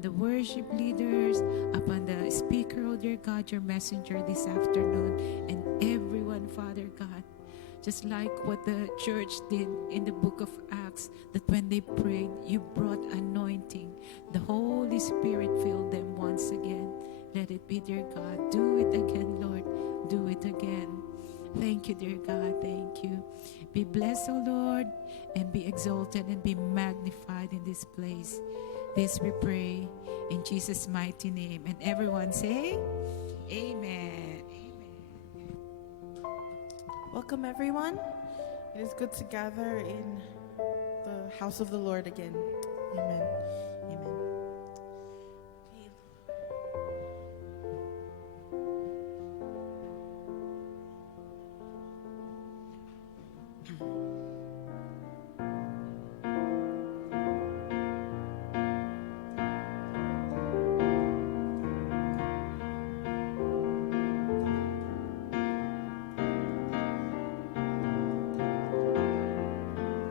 the worship leaders, upon the speaker, oh dear God, your messenger this afternoon, and everyone, Father God. Just like what the church did in the book of Acts, that when they prayed, you brought anointing. The Holy Spirit filled them once again. Let it be, dear God. Do it again, Lord. Do it again. Thank you, dear God. Thank you. Be blessed, O Lord, and be exalted and be magnified in this place. This we pray in Jesus' mighty name. And everyone say, Amen. Welcome, everyone. It is good to gather in the house of the Lord again. Amen. Amen.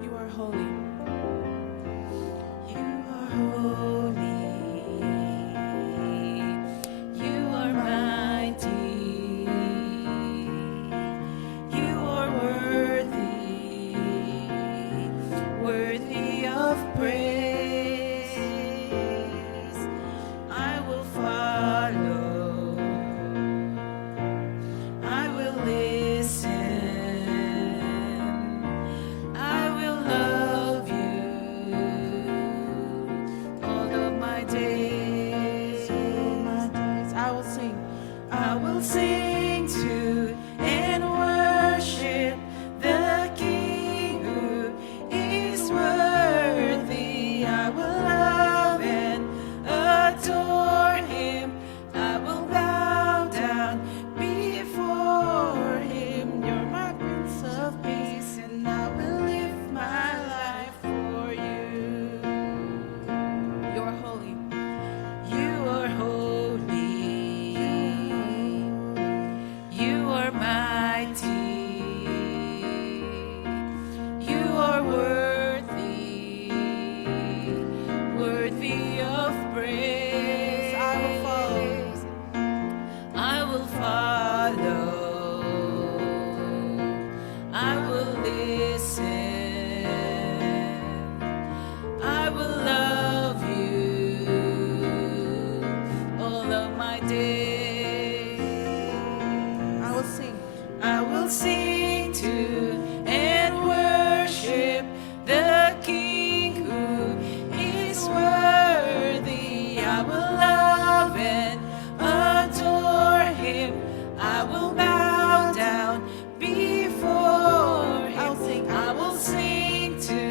You are holy. You are holy. You are mighty. You are worthy, worthy of praise. I will follow. I will listen. I will love you all of my days. I will sing. I will sing to and worship the King who is worthy. I will love and adore him. I will bow down before him. You're my Prince of Peace, and I will live my life for you. You are holy. You are holy. You are mighty. You are worthy, worthy of praise. I will follow. I will follow. I will listen. I will love you all of my days. I will sing. I will sing to and worship the King who is worthy. I will love and adore him. I will bow down before him. I will sing to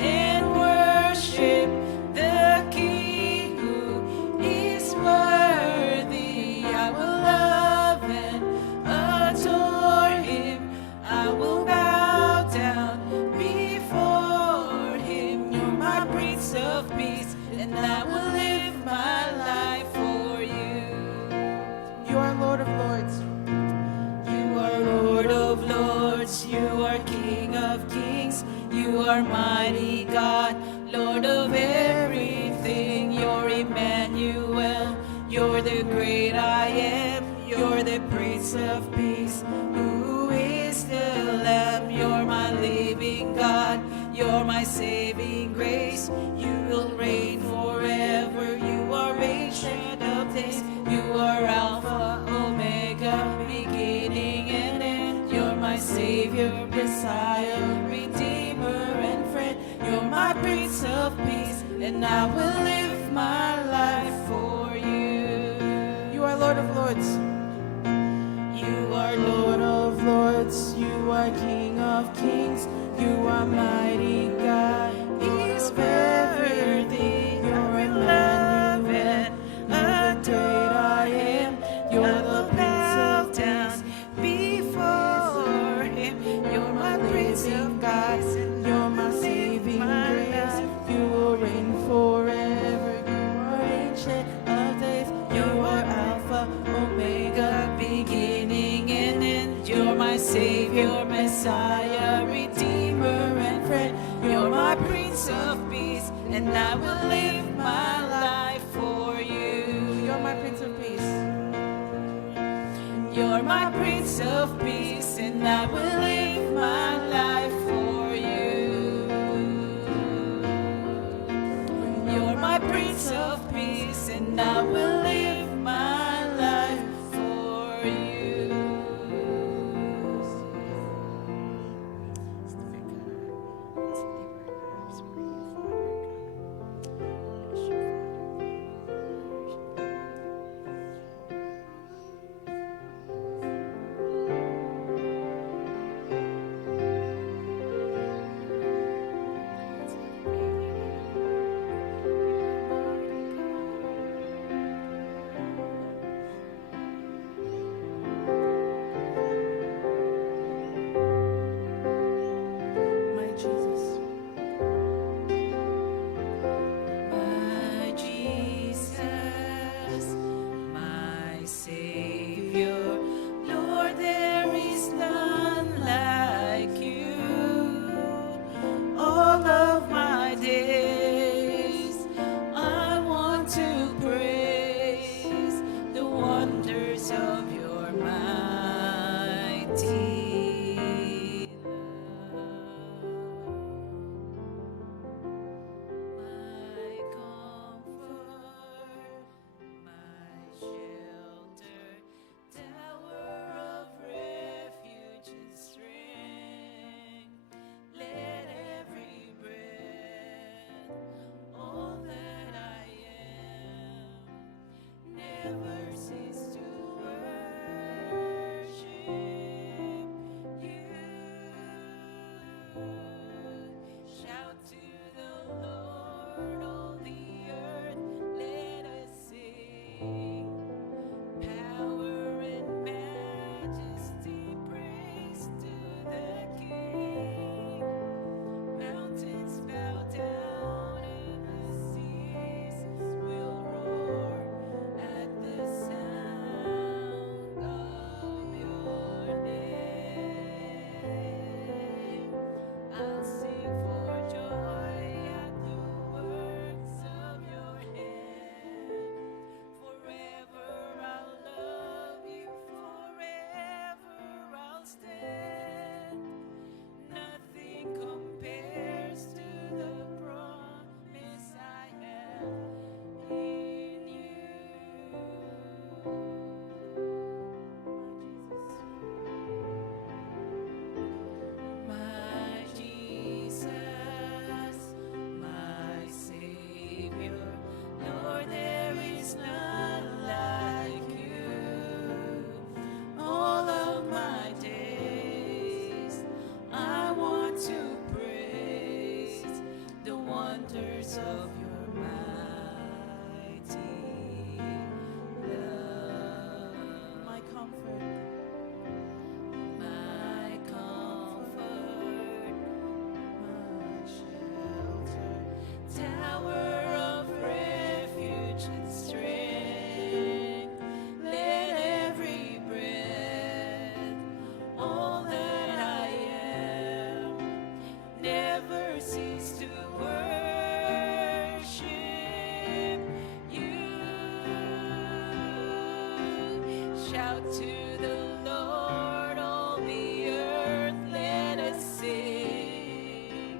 and worship the King who is worthy. I will love and adore him. I will bow down before him. You're my Prince of Peace, and I will live my life for you. You are Lord of Lords. You are Lord of Lords, you are King of Kings, you are mighty God, Lord of everything. You're Emmanuel, you're the great I am, you're the Prince of Peace. Who is the Lamb? You're my living God, you're my saving grace. You will reign forever, you are ancient of days, you are Alpha, Omega, beginning and end. You're my Savior, Messiah, Redeemer and friend. You're my Prince of Peace, and I will live my life for you. You are Lord of Lords. You are Lord of Lords. You are King of Kings. You are mighty God. Lord He's of everything. worthy. You're I will love Emmanuel. and You're the great I am. You're I the will Prince bow of down Peace. before him. You're my Prince of God. Peace, and I You're my will live saving my grace. life You will reign forever. You are ancient of days. You are Alpha, Omega, beginning and end. You're my Savior, Messiah, Redeemer and friend. You're my Prince of Peace, and I will live my life for my Prince of Peace, and I will live my life for you. You're my Prince of Peace, and I will live my life for you. My Jesus. My Jesus, my Savior, Lord, there is none like you. All of my days, I want to praise the wonders of your mighty my comfort, my shelter, tower of refuge and strength. Let every breath, all that I am, never cease to worship you. Shout to the Lord, all the earth, let us sing. Power and majesty, praise to the King. Mountains bow down and the seas will roar at the sound of your name. I'll sing for joy at the works of your hand. Forever I'll love you, forever I'll stand. Nothing compares to the promise I have in you. My Jesus, my Savior, Lord, there is none like you. All of my days, I want to praise the wonders of your mighty love. My comfort. My comfort, my shelter, tower of refuge and strength. Let every breath, all that I am, never cease to worship you. Shout to the Lord, all the earth, let us sing.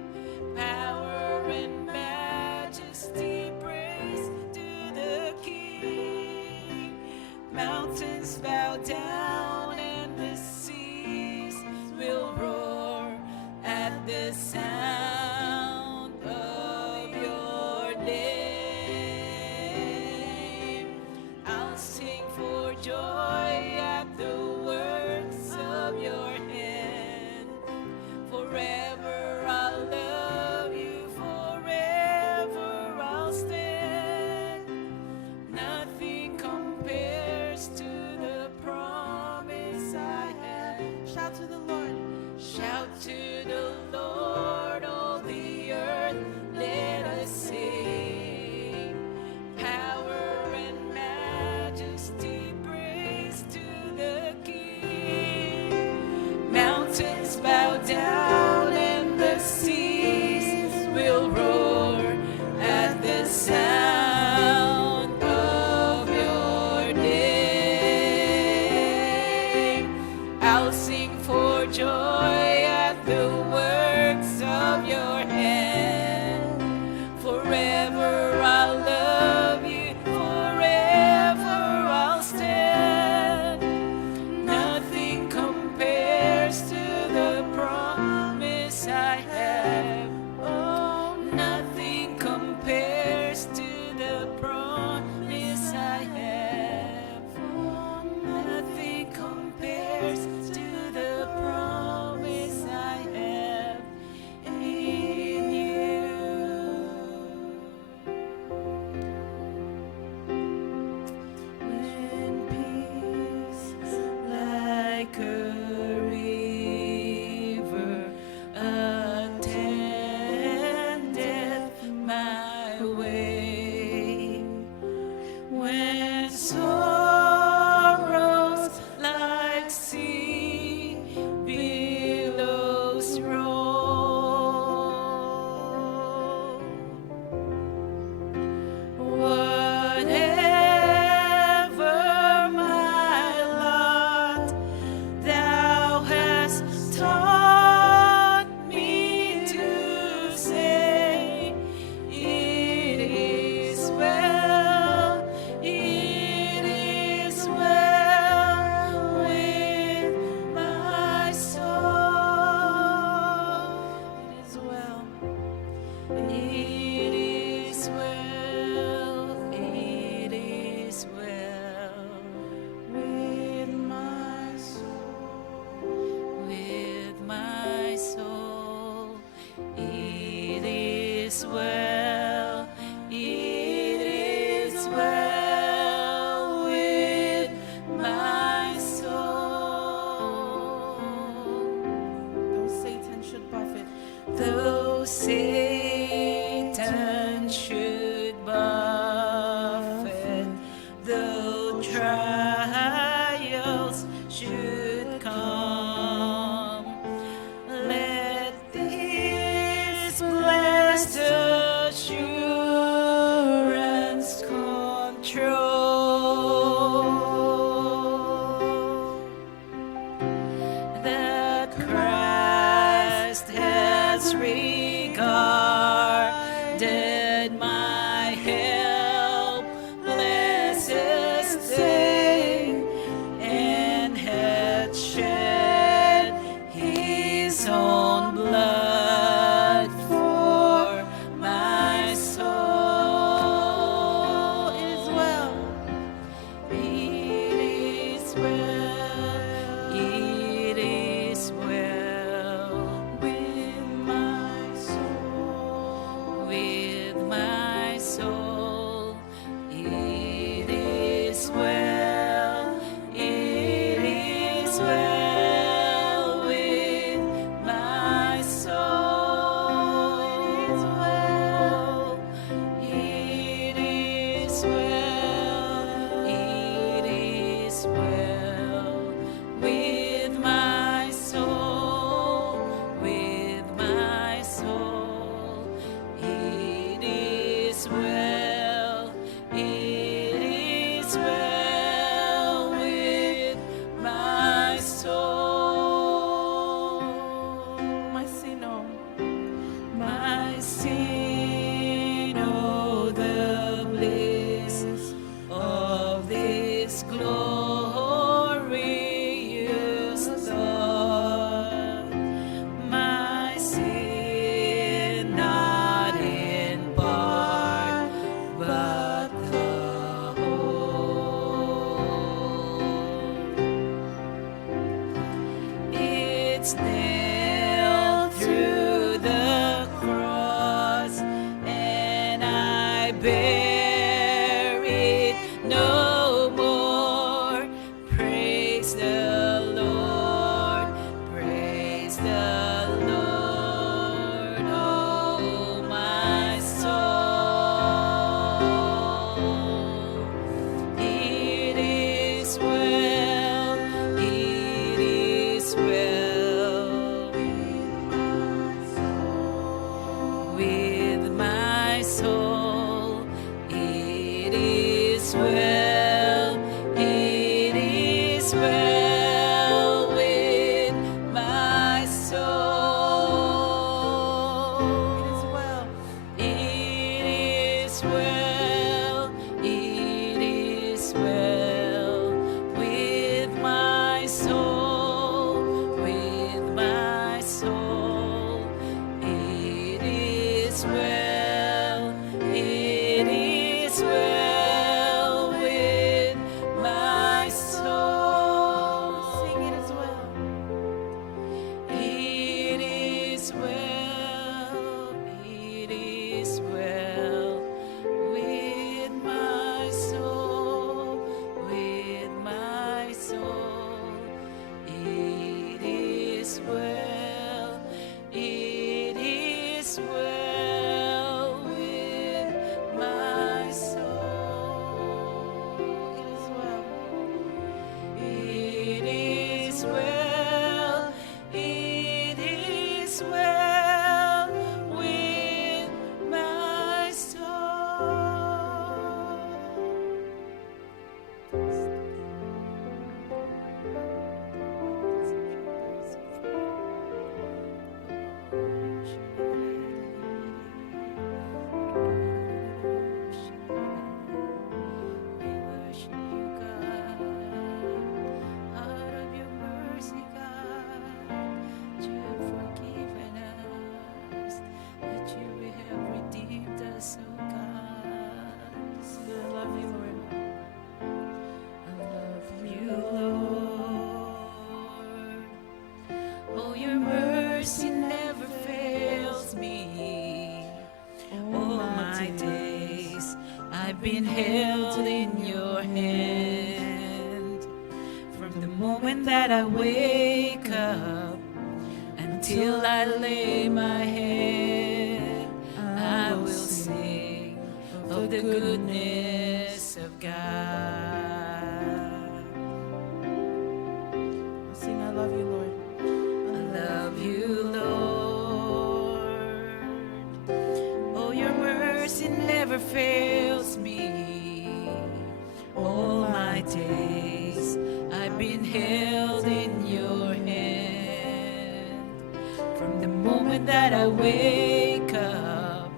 Power and majesty, praise to the King. Mountains bow down and the seas will roar at the sound of your name. I'll sing for joy at the is well, it is well with my soul. Though Satan should buffet, Though Satan should buffet, though trials should come, let this blessed assurance control that Christ has regarded my helpless estate and had shed his own blood for my soul. it is well. It is well, it is well with my soul, with my soul. It is well, it is well with my soul. It is well, it is well with my soul, with my soul. It is well, it is well with my soul. My sino, My sin, oh, the bliss of this glorious thought. My sin, not in part, but the whole. It's nailed through the cross, and I bear it no more. Praise the Lord, praise the Lord, oh my soul. It is well, it is well with my soul. It is well, it is well with my soul. it is well. It is well with my soul, with my soul. It is well, it is well with my soul. Sing it as well. It is well, it is well with my soul, with my soul. It is well, it is well been held in your hand. From the moment that I wake up until I lay my head, I will sing of the goodness of God. Sing, I love you, Lord. I love you, Lord. Oh, your mercy never fails me. All my days I've been held in your hand. From the moment that I wake up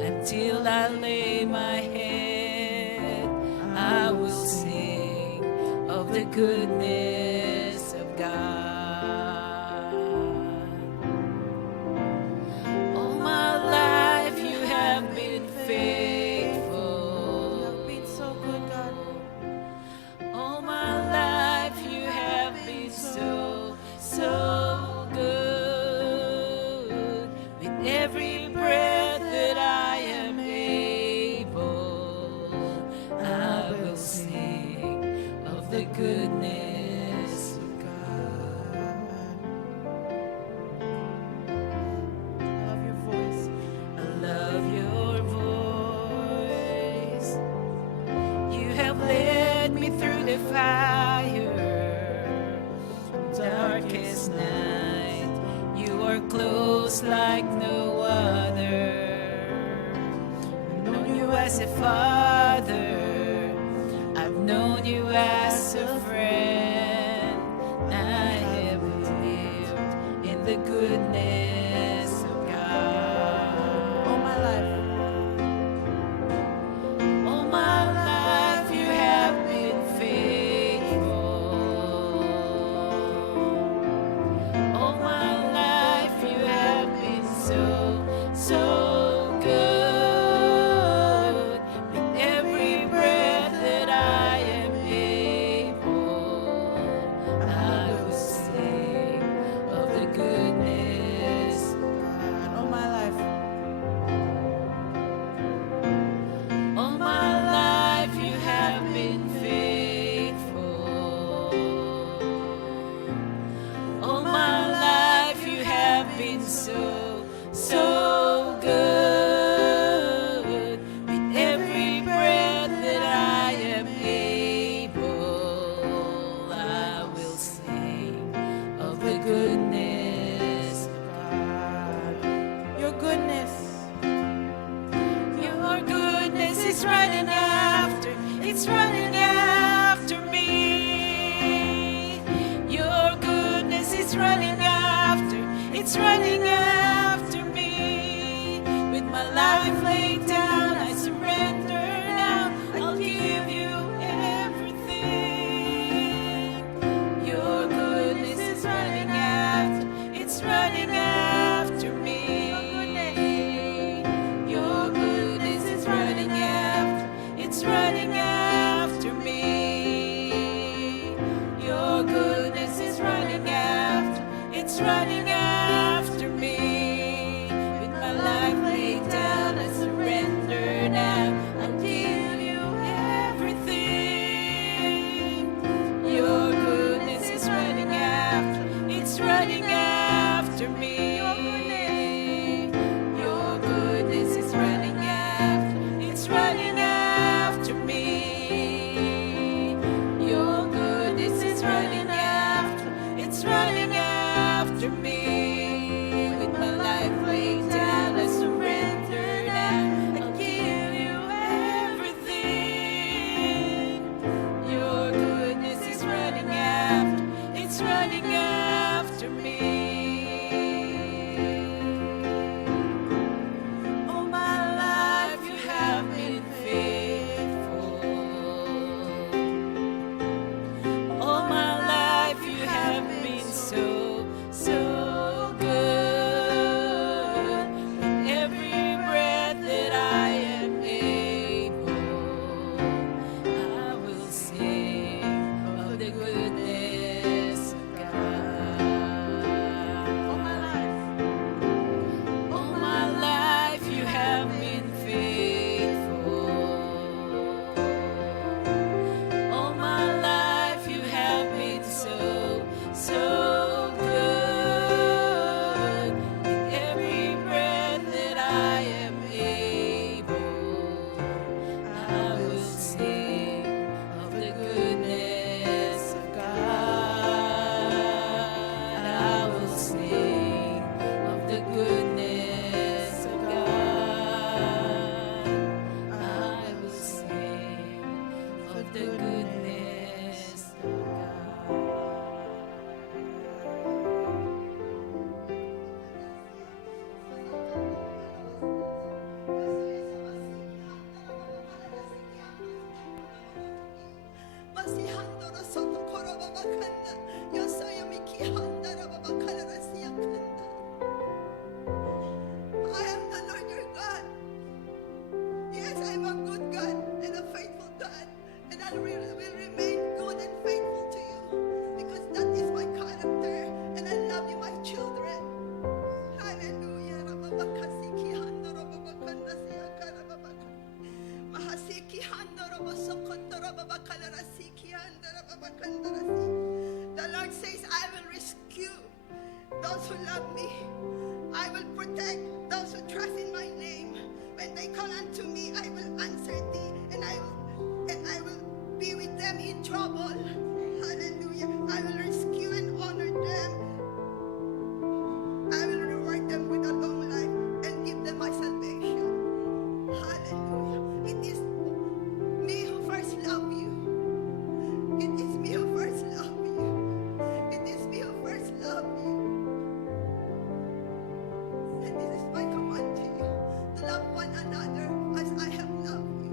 until I lay my head, I will sing of the goodness of God. All my life you have been faithful. You have been so good, God. All my life you have been so, so good. With every breath that I am able, I will sing of the goodness of God. I love your voice. I love your voice. You have led me through the fire, darkest night. You are close like no other. I've known you as a father. I've known you as a friend. I have lived in the goodness of God. All my life. All my life you have been faithful. All my life you have been so, so good. With every breath that I am able, I will sing of the goodness of And all my life. All my life you have been faithful. All my life you have been so, so good. With every breath that I am able, I will sing of the goodness of God. Your goodness. Your goodness is running after, it's running after me. Your goodness is running after, it's running after me. With my life laid down, I surrender now. I'll give you everything. Your goodness is running after, it's running after me. Your goodness is running after, it's running after me. Your goodness is running after, it's running after me. With my life laid down, I surrender. The Lord says, I will rescue those who love me. I will protect those who trust in my name. When they call unto me, I will answer thee, and I will be with them in trouble. Hallelujah. I will rescue and honor them. I will reward them with a long life and give them my salvation. Hallelujah. It is me who first love you. It is me who first love you. It is me who first love you. And this is my command to you, to love one another as I have loved you.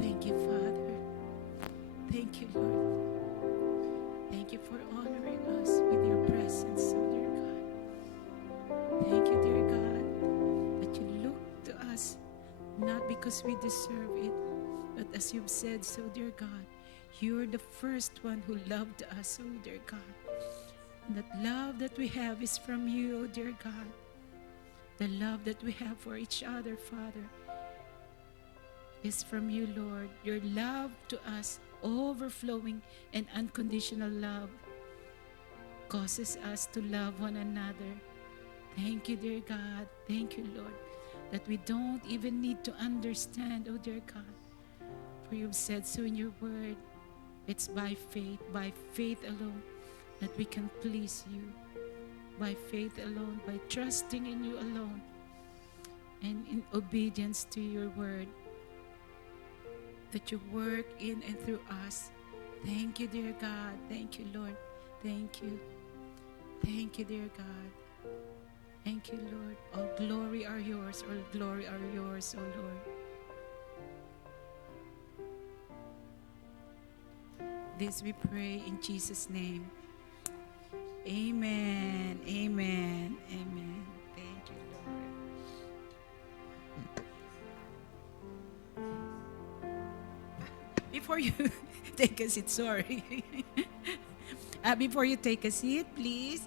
Thank you, Father. Thank you, Lord. Thank you for honoring us with your presence, oh dear God. Thank you, dear God, that you look to us not because we deserve it, but as you've said, so dear God, you're the first one who loved us, oh dear God. And that love that we have is from you, oh dear God. The love that we have for each other, Father, is from you, Lord. Your love to us, overflowing and unconditional love, causes us to love one another. Thank you, dear God. Thank you, Lord, that we don't even need to understand, oh dear God. For you've said so in your word. It's by faith alone, that we can please you. By faith alone, by trusting in you alone, and in obedience to your word, that you work in and through us. Thank you, dear God. Thank you, Lord. Thank you. Thank you, dear God. Thank you, Lord. All glory are yours. All glory are yours, O Lord. This we pray in Jesus' name. Amen. Amen. Amen. Thank you, Lord. Before you take a seat, sorry. Before you take a seat, please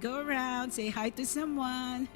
go around, say hi to someone.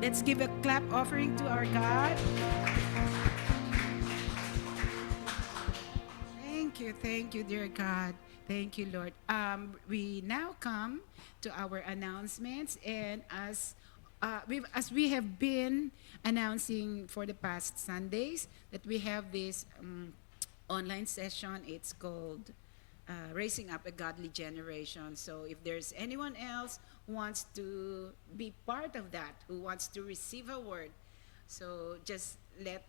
Let's give a clap offering to our God. Thank you, dear God. Thank you, Lord. We now come to our announcements, and as we have been announcing for the past Sundays that we have this online session. It's called Raising Up a Godly Generation. So if there's anyone else who wants to be part of that, who wants to receive a word, so just let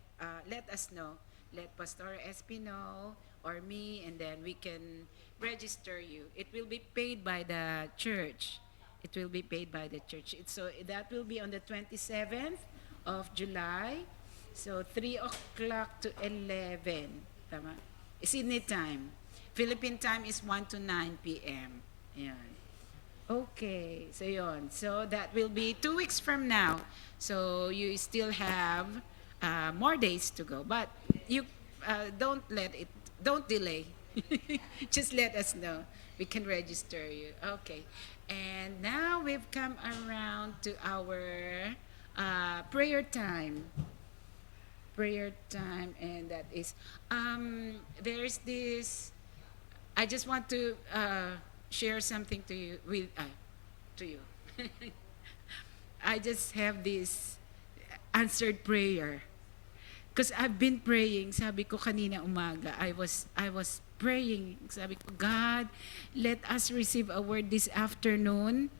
us know. Let Pastor SP know or me, and then we can register you. It will be paid by the church. It will be paid by the church. So that will be on the 27th of July. So 3 o'clock to 11. Tama? Sydney time. Philippine time is 1 to 9 p.m. Yan. Okay, so yon. So that will be 2 weeks from now. So you still have more days to go, but you don't delay. Just let us know. We can register you. Okay, and now we've come around to our prayer time. Prayer time, and that is there's this. I just want to share something to you to you. I just have this answered prayer. Because I've been praying, sabi ko kanina umaga, I was praying, sabi ko, God, let us receive a word this afternoon.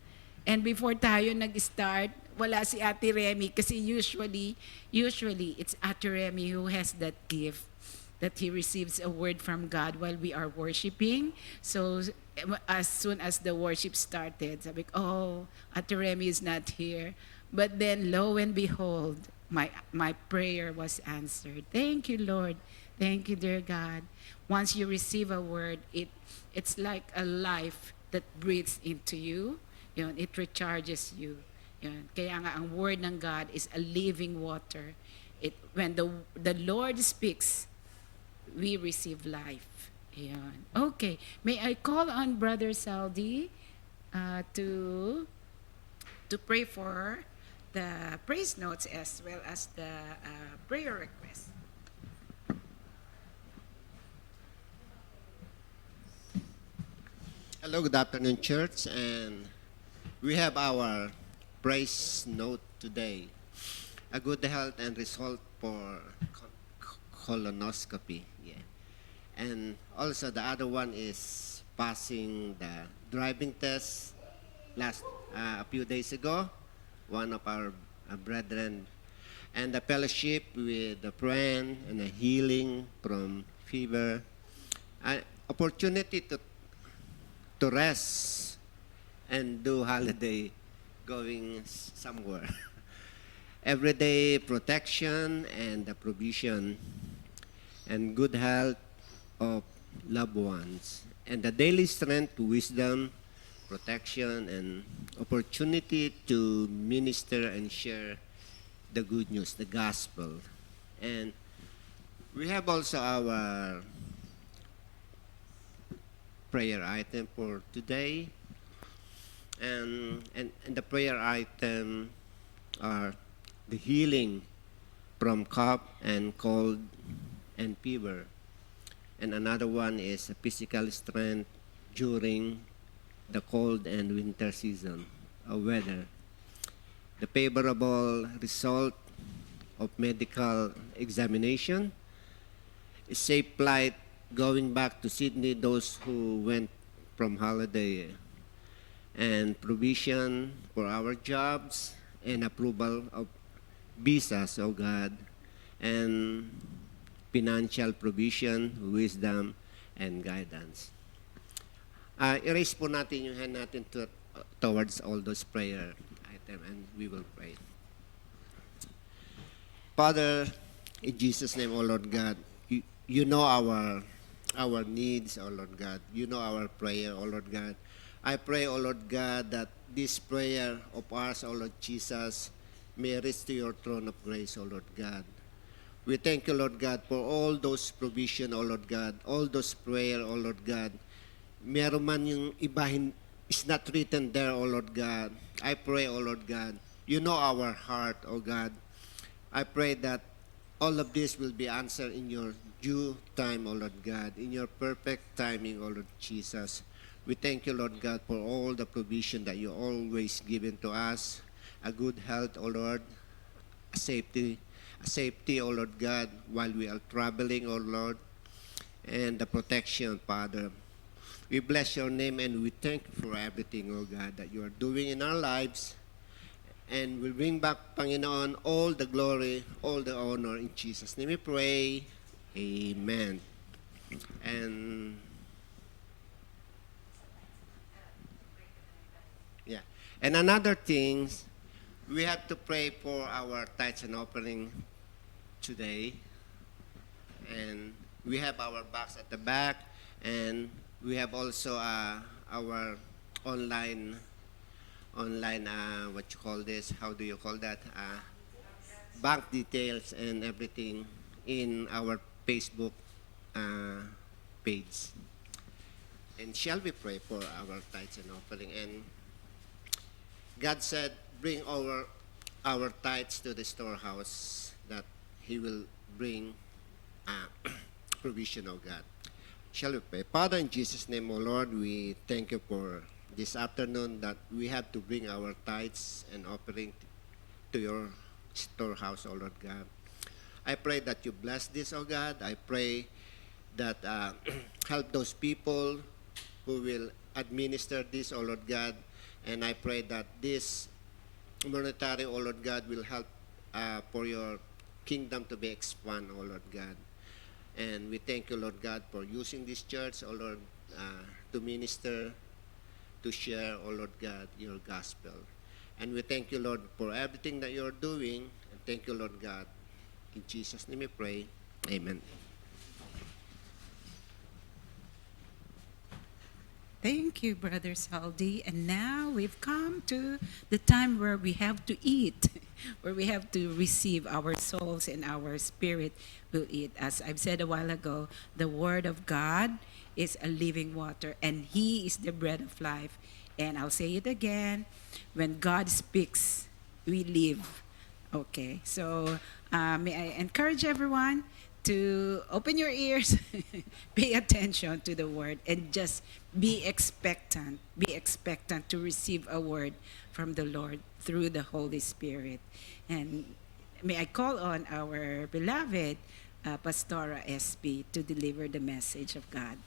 And before tayo nag-start, wala si Ate Remy kasi usually it's Ate Remy who has that gift that he receives a word from God while we are worshiping. So as soon as the worship started, sabi ko, oh, Ate Remy is not here. But then lo and behold, my prayer was answered. Thank you, Lord. Thank you, dear God. Once you receive a word, it's like a life that breathes into you. Yun, it recharges you. Yun. Kaya nga ang word ng God is a living water. When the Lord speaks, we receive life. Yun. Okay. May I call on Brother Saldi to pray for the praise notes as well as the prayer request. Hello, good afternoon, church, and we have our praise note today. A good health and result for colonoscopy. Yeah. And also the other one is passing the driving test last a few days ago. One of our brethren, and the fellowship with the friend and a healing from fever, an opportunity to rest and do holiday going somewhere. Everyday protection and the provision and good health of loved ones, and the daily strength, wisdom, protection, and opportunity to minister and share the good news, the gospel. And we have also our prayer item for today. And the prayer item are the healing from cough and cold and fever. And another one is a physical strength during the cold and winter season of weather. The favorable result of medical examination, a safe flight going back to Sydney, those who went from holiday, and provision for our jobs and approval of visas, oh God, and financial provision, wisdom, and guidance. Erase po natin yung hand natin towards all those prayer items, and we will pray. Father, in Jesus' name, O Lord God, you know our needs, O Lord God. You know our prayer, O Lord God. I pray, O Lord God, that this prayer of ours, O Lord Jesus, may reach to your throne of grace, O Lord God. We thank you, Lord God, for all those provision, O Lord God, all those prayer, O Lord God. Meron man yung iba is not written there, O Lord God. I pray, O Lord God, you know our heart, O God. I pray that all of this will be answered in your due time, O Lord God, in your perfect timing, O Lord Jesus. We thank you, Lord God, for all the provision that you always given to us, a good health, O Lord, a safety, O Lord God, while we are traveling, O Lord, and the protection, Father. We bless your name and we thank you for everything, O God, that you are doing in our lives. And we bring back, Panginoon, all the glory, all the honor. In Jesus' name we pray. Amen. And yeah. And another thing, we have to pray for our tithes and offering today. And we have our box at the back, and we have also our online what you call this, how do you call that, bank details and everything in our Facebook page. And shall we pray for our tithes and offering? And God said, bring our tithes to the storehouse, that he will bring provision, O God. Shall we pray? Father, in Jesus' name, O Lord, we thank you for this afternoon that we have to bring our tithes and offering to your storehouse, O Lord God. I pray that you bless this, O God. I pray that help those people who will administer this, O Lord God. And I pray that this monetary, O Lord God, will help for your kingdom to be expanded, O Lord God. And we thank you, Lord God, for using this church, O Lord, to minister, to share, O Lord God, your gospel. And we thank you, Lord, for everything that you're doing. And thank you, Lord God. In Jesus' name we pray. Amen. Thank you, Brother Saldi. And now we've come to the time where we have to eat, where we have to receive our souls and our spirit will eat. As I've said a while ago, the Word of God is a living water, and He is the bread of life. And I'll say it again, when God speaks, we live. Okay, so may I encourage everyone to open your ears, pay attention to the word, and just be expectant to receive a word from the Lord through the Holy Spirit. And may I call on our beloved Pastora SB to deliver the message of God.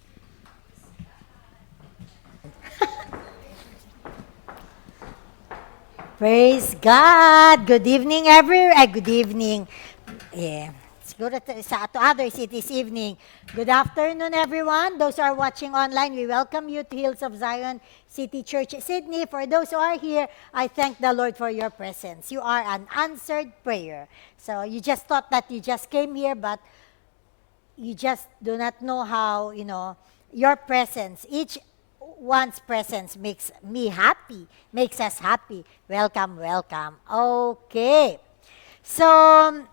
Praise God. Good evening, good evening. Yeah. Siguro to others, it is evening. Good afternoon, everyone. Those who are watching online, we welcome you to Hills of Zion City Church, Sydney. For those who are here, I thank the Lord for your presence. You are an answered prayer. So you just thought that you just came here, but you just do not know how, your presence, each one's presence makes me happy, makes us happy. Welcome, welcome. Okay. So,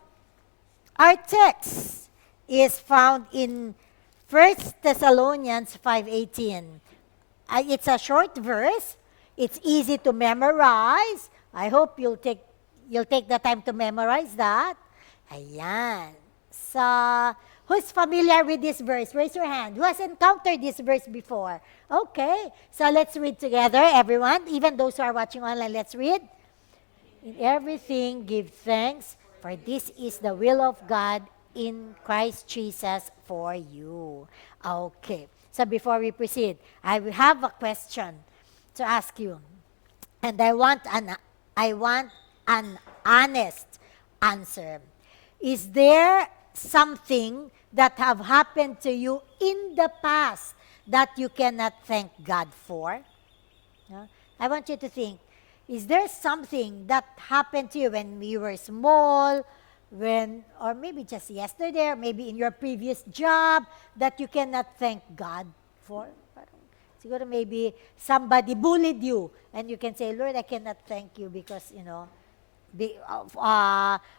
our text is found in 1 Thessalonians 5:18. It's a short verse. It's easy to memorize. I hope you'll take the time to memorize that. Ayan. So, who's familiar with this verse? Raise your hand. Who has encountered this verse before? Okay. So let's read together, everyone. Even those who are watching online, let's read. In everything, give thanks, for this is the will of God in Christ Jesus for you. Okay. So before we proceed, I will have a question to ask you. And I want an honest answer. Is there something that have happened to you in the past that you cannot thank God for? No? I want you to think, is there something that happened to you when you were small, or maybe just yesterday, or maybe in your previous job that you cannot thank God for? Siguro maybe somebody bullied you and you can say, Lord, I cannot thank you because,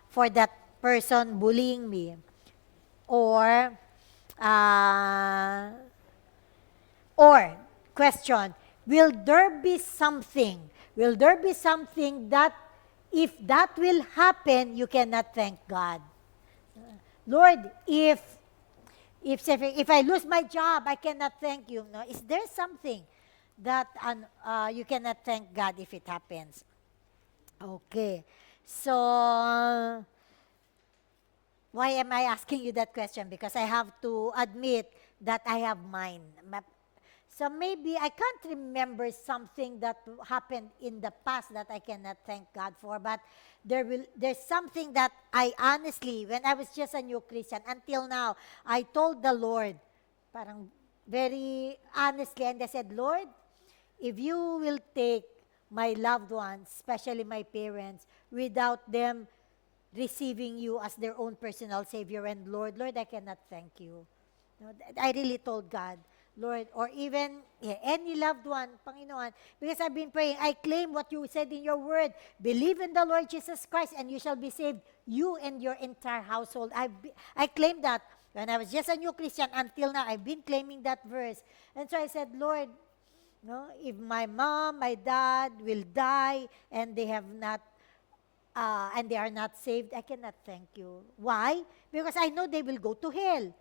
for that person bullying me. Or question, will there be something that if that will happen, you cannot thank God? Lord, if If I lose my job, I cannot thank you. No, is there something that you cannot thank God if it happens? Okay. So, why am I asking you that question? Because I have to admit that I have mine. So maybe I can't remember something that happened in the past that I cannot thank God for, but there's something that I honestly, when I was just a new Christian, until now, I told the Lord, parang very honestly, and I said, Lord, if you will take my loved ones, especially my parents, without them receiving you as their own personal Savior and Lord, I cannot thank you. No, I really told God, Lord, or even any loved one, Panginoon, because I've been praying, I claim what you said in your word, believe in the Lord Jesus Christ and you shall be saved, you and your entire household. I claim that when I was just a new Christian until now, I've been claiming that verse. And so I said, Lord, no, if my mom, my dad will die and they have not and they are not saved, I cannot thank you. Why? Because I know they will go to hell.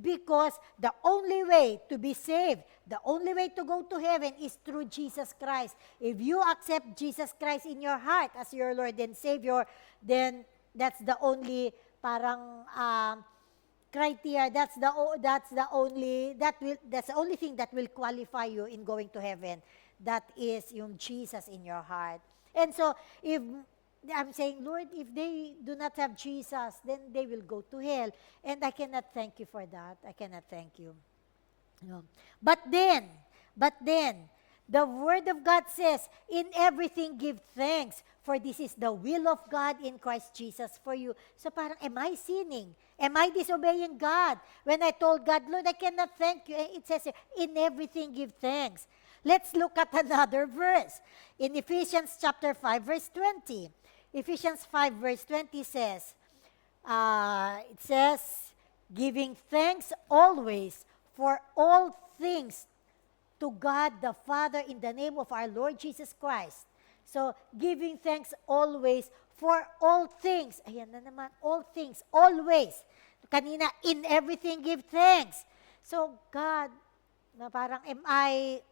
Because the only way to be saved, the only way to go to heaven is through Jesus Christ. If you accept Jesus Christ in your heart as your Lord and Savior, then that's the only parang criteria. That's the only thing that will qualify you in going to heaven. That is yung Jesus in your heart. And so if I'm saying, Lord, if they do not have Jesus, then they will go to hell. And I cannot thank you for that. I cannot thank you. No. But then, the Word of God says, in everything give thanks, for this is the will of God in Christ Jesus for you. So parang, am I sinning? Am I disobeying God? When I told God, Lord, I cannot thank you. It says, in everything give thanks. Let's look at another verse. In Ephesians chapter 5, verse 20. Ephesians 5 verse 20 says, it says, giving thanks always for all things to God the Father in the name of our Lord Jesus Christ. So, giving thanks always for all things. Ayan na naman, all things, always. Kanina, in everything give thanks. So, God, na parang am I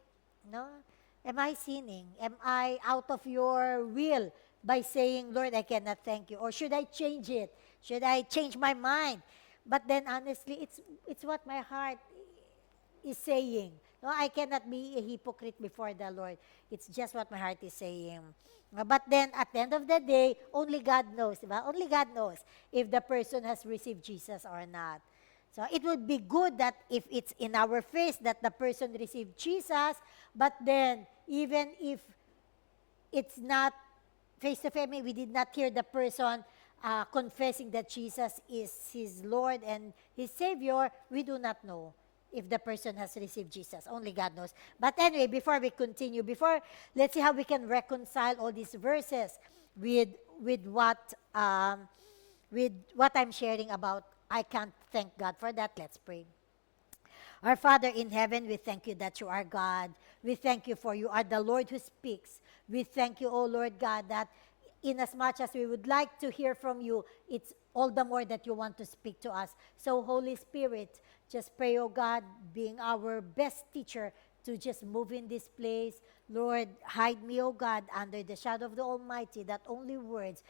sinning? Am I out of your will by saying, Lord, I cannot thank you? Or should I change it? Should I change my mind? But then honestly, it's what my heart is saying. No, I cannot be a hypocrite before the Lord. It's just what my heart is saying. But then at the end of the day, only God knows, diba? Only God knows if the person has received Jesus or not. So it would be good that if it's in our face that the person received Jesus, but then even if it's not face-to-face, we did not hear the person confessing that Jesus is his Lord and his Savior, we do not know if the person has received Jesus. Only God knows. But anyway, before we continue, let's see how we can reconcile all these verses with what I'm sharing about. I can't thank God for that. Let's pray. Our Father in heaven, we thank you that you are God. We thank you for you are the Lord who speaks. We thank you, O Lord God, that inasmuch as we would like to hear from you, it's all the more that you want to speak to us. So, Holy Spirit, just pray, O God, being our best teacher, to just move in this place. Lord, hide me, O God, under the shadow of the Almighty, that only words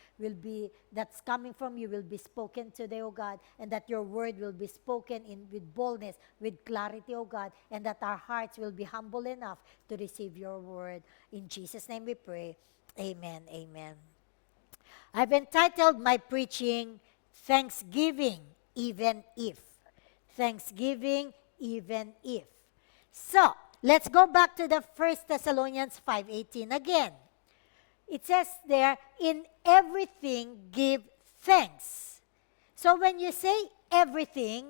that's coming from you will be spoken today, O God, and that your word will be spoken with boldness, with clarity, O God, and that our hearts will be humble enough to receive your word. In Jesus' name we pray. Amen. Amen. I've entitled my preaching, Thanksgiving, Even If. Thanksgiving, Even If. So, let's go back to the 1 Thessalonians 5:18 again. It says there, in everything give thanks. So when you say everything,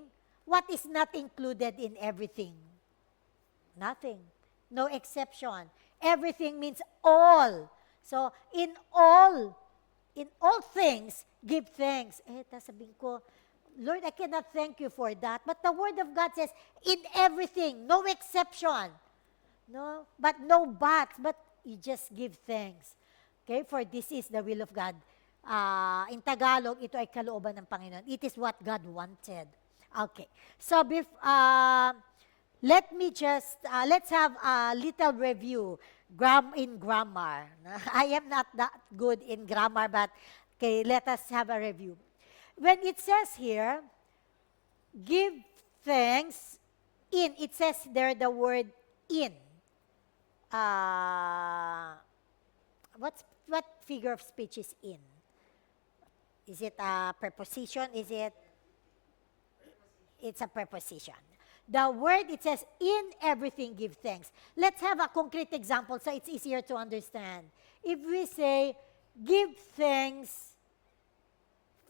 what is not included in everything? Nothing. No exception. Everything means all. So in all things, give thanks. Sabihin ko, Lord, I cannot thank you for that. But the Word of God says, in everything, no exception. No, but no buts, but you just give thanks. Okay, for this is the will of God. In Tagalog, ito ay kalooban ng Panginoon. It is what God wanted Okay. So let me just let's have a little review in grammar. I am not that good in grammar, but okay, let us have a review. When it says here, give thanks in, it says there the word in. What figure of speech is in? Is it a preposition? It's a preposition. The word, it says, in everything give thanks. Let's have a concrete example so it's easier to understand. If we say, give thanks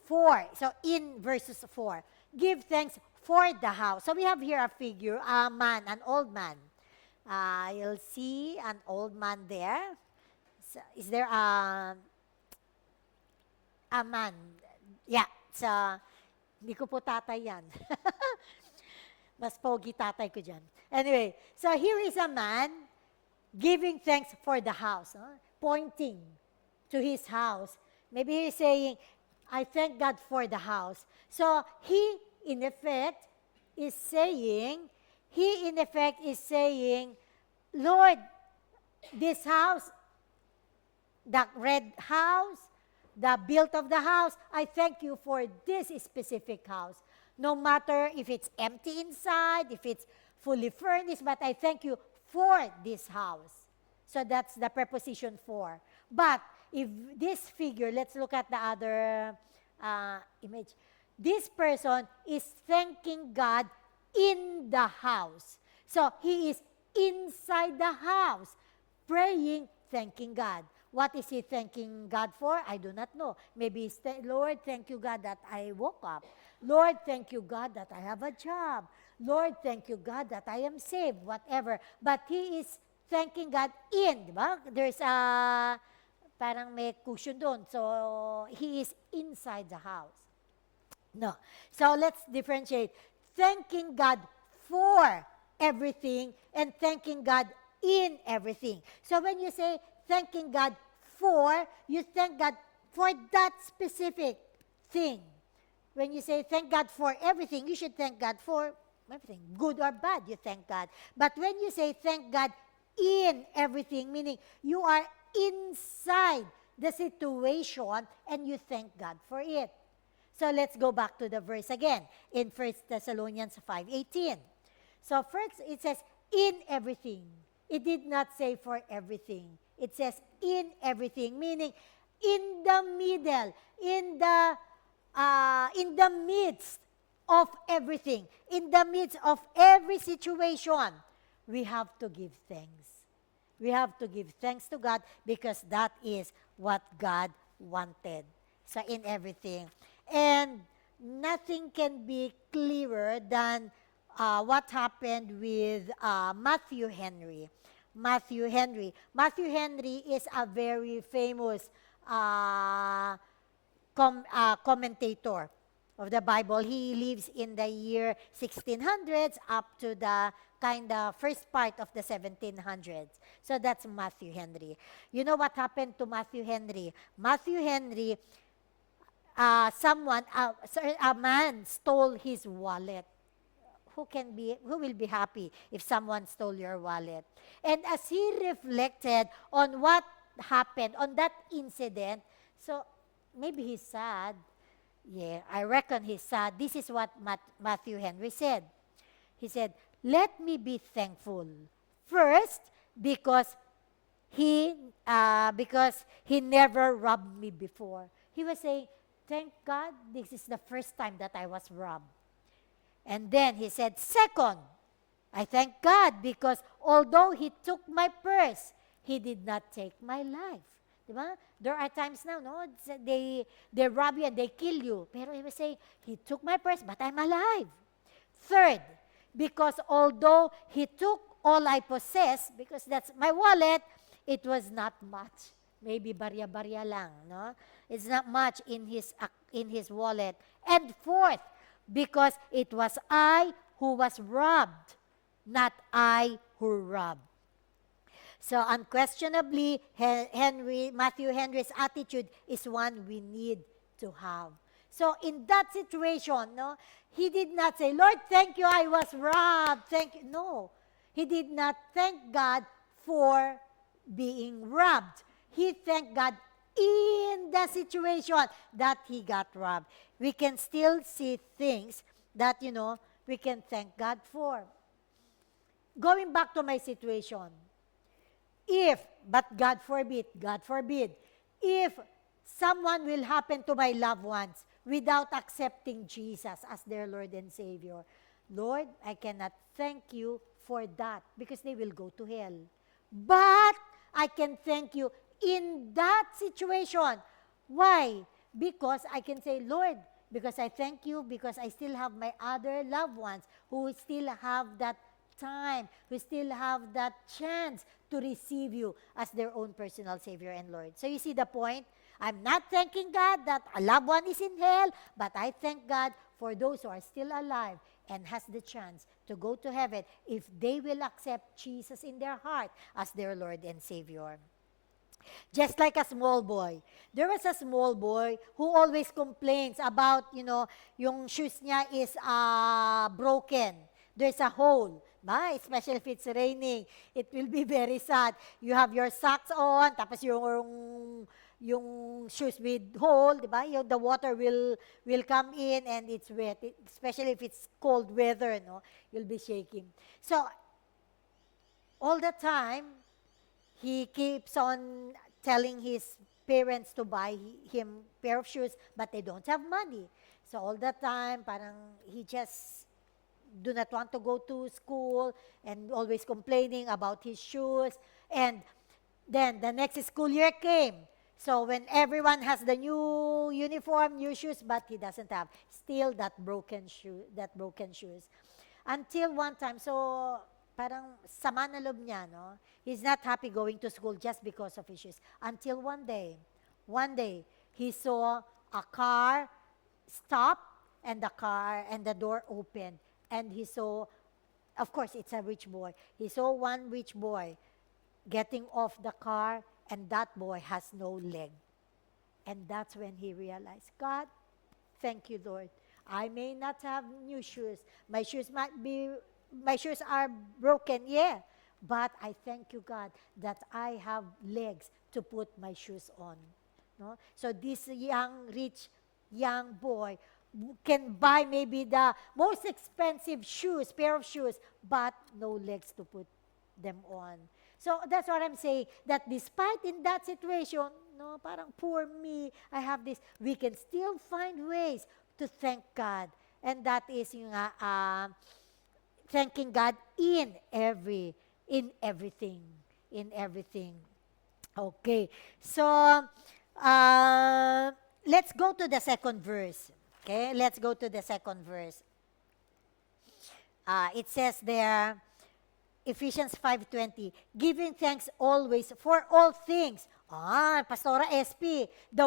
for, so in verses 4, give thanks for the house. So we have here a figure, a man, an old man. You'll see an old man there. So is there a man? Yeah, so, hindi ko po tatay yan. Mas pogi tatay ko dyan. Anyway, so here is a man giving thanks for the house, pointing to his house. Maybe he's saying, I thank God for the house. So he, in effect, is saying, Lord, this house, the red house, the build of the house, I thank you for this specific house. No matter if it's empty inside, if it's fully furnished, but I thank you for this house. So that's the preposition for. But if this figure, let's look at the other image. This person is thanking God in the house. So he is inside the house, praying, thanking God. What is he thanking God for? I do not know. Maybe he's Lord, thank you, God, that I woke up. Lord, thank you, God, that I have a job. Lord, thank you, God, that I am saved, whatever. But he is thanking God in, diba? There's a, parang may cushion doon. So, he is inside the house. No. So, let's differentiate. Thanking God for everything and thanking God in everything. So, when you say thanking God for, you thank God for that specific thing. When you say thank God for everything, you should thank God for everything. Good or bad, you thank God. But when you say thank God in everything, meaning you are inside the situation and you thank God for it. So let's go back to the verse again in 1 Thessalonians 5:18. So first it says in everything. It did not say for everything. It says in everything, meaning in the middle, in the midst of everything, in the midst of every situation, we have to give thanks. We have to give thanks to God because that is what God wanted. So in everything. And nothing can be clearer than what happened with Matthew Henry. Matthew Henry is a very famous commentator of the Bible. He lives in the year 1600s up to the kind of first part of the 1700s. So that's Matthew Henry. You know what happened to Matthew Henry? Matthew Henry, a man stole his wallet. Who will be happy if someone stole your wallet? And as he reflected on what happened, on that incident, so maybe he's sad. Yeah, I reckon he's sad. This is what Matthew Henry said. He said, let me be thankful. First, because he never robbed me before. He was saying, thank God, this is the first time that I was robbed. And then he said, second, I thank God because although he took my purse, he did not take my life. Diba? There are times now, no, they rob you and they kill you. Pero he will say, he took my purse, but I'm alive. Third, because although he took all I possess, because that's my wallet, it was not much. Maybe barya-barya lang, no? It's not much in his wallet. And fourth, because it was I who was robbed, not I who robbed. So unquestionably, Matthew Henry's attitude is one we need to have. So in that situation, no, he did not say, Lord, thank you, I was robbed. Thank you. No, he did not thank God for being robbed. He thanked God in the situation that he got robbed. We can still see things that, we can thank God for. Going back to my situation, but God forbid, if someone will happen to my loved ones without accepting Jesus as their Lord and Savior, Lord, I cannot thank you for that because they will go to hell. But I can thank you in that situation. Why? Because I can say, Lord, because I thank you because I still have my other loved ones who still have that time, who still have that chance to receive you as their own personal Savior and Lord. So you see the point? I'm not thanking God that a loved one is in hell, but I thank God for those who are still alive and has the chance to go to heaven if they will accept Jesus in their heart as their Lord and Savior. Just like a small boy. There was a small boy who always complains about, yung shoes niya is broken. There's a hole. Especially if it's raining. It will be very sad. You have your socks on, tapos yung shoes with hole, di ba? The water will come in and it's wet. Especially if it's cold weather, no? You'll be shaking. So, all the time, he keeps on telling his parents to buy him pair of shoes, but they don't have money. So all the time, parang he just do not want to go to school and always complaining about his shoes. And then the next school year came. So when everyone has the new uniform, new shoes, but he doesn't have, still that broken shoes. Until one time, so parang sama na loob niya, no? He's not happy going to school just because of his shoes. Until one day, he saw a car stop and the door open. And he saw, of course, it's a rich boy. He saw one rich boy getting off the car, and that boy has no leg. And that's when he realized, God, thank you, Lord. I may not have new shoes. My shoes are broken, yeah. But I thank you, God, that I have legs to put my shoes on. No? So this rich young boy can buy maybe the most expensive pair of shoes, but no legs to put them on. So that's what I'm saying, that despite in that situation, no, parang poor me, I have this, we can still find ways to thank God. And that is yung thanking God in everything. Okay. So, let's go to the second verse. Okay, let's go to the second verse. It says there, Ephesians 5:20, giving thanks always for all things. Pastora SP, the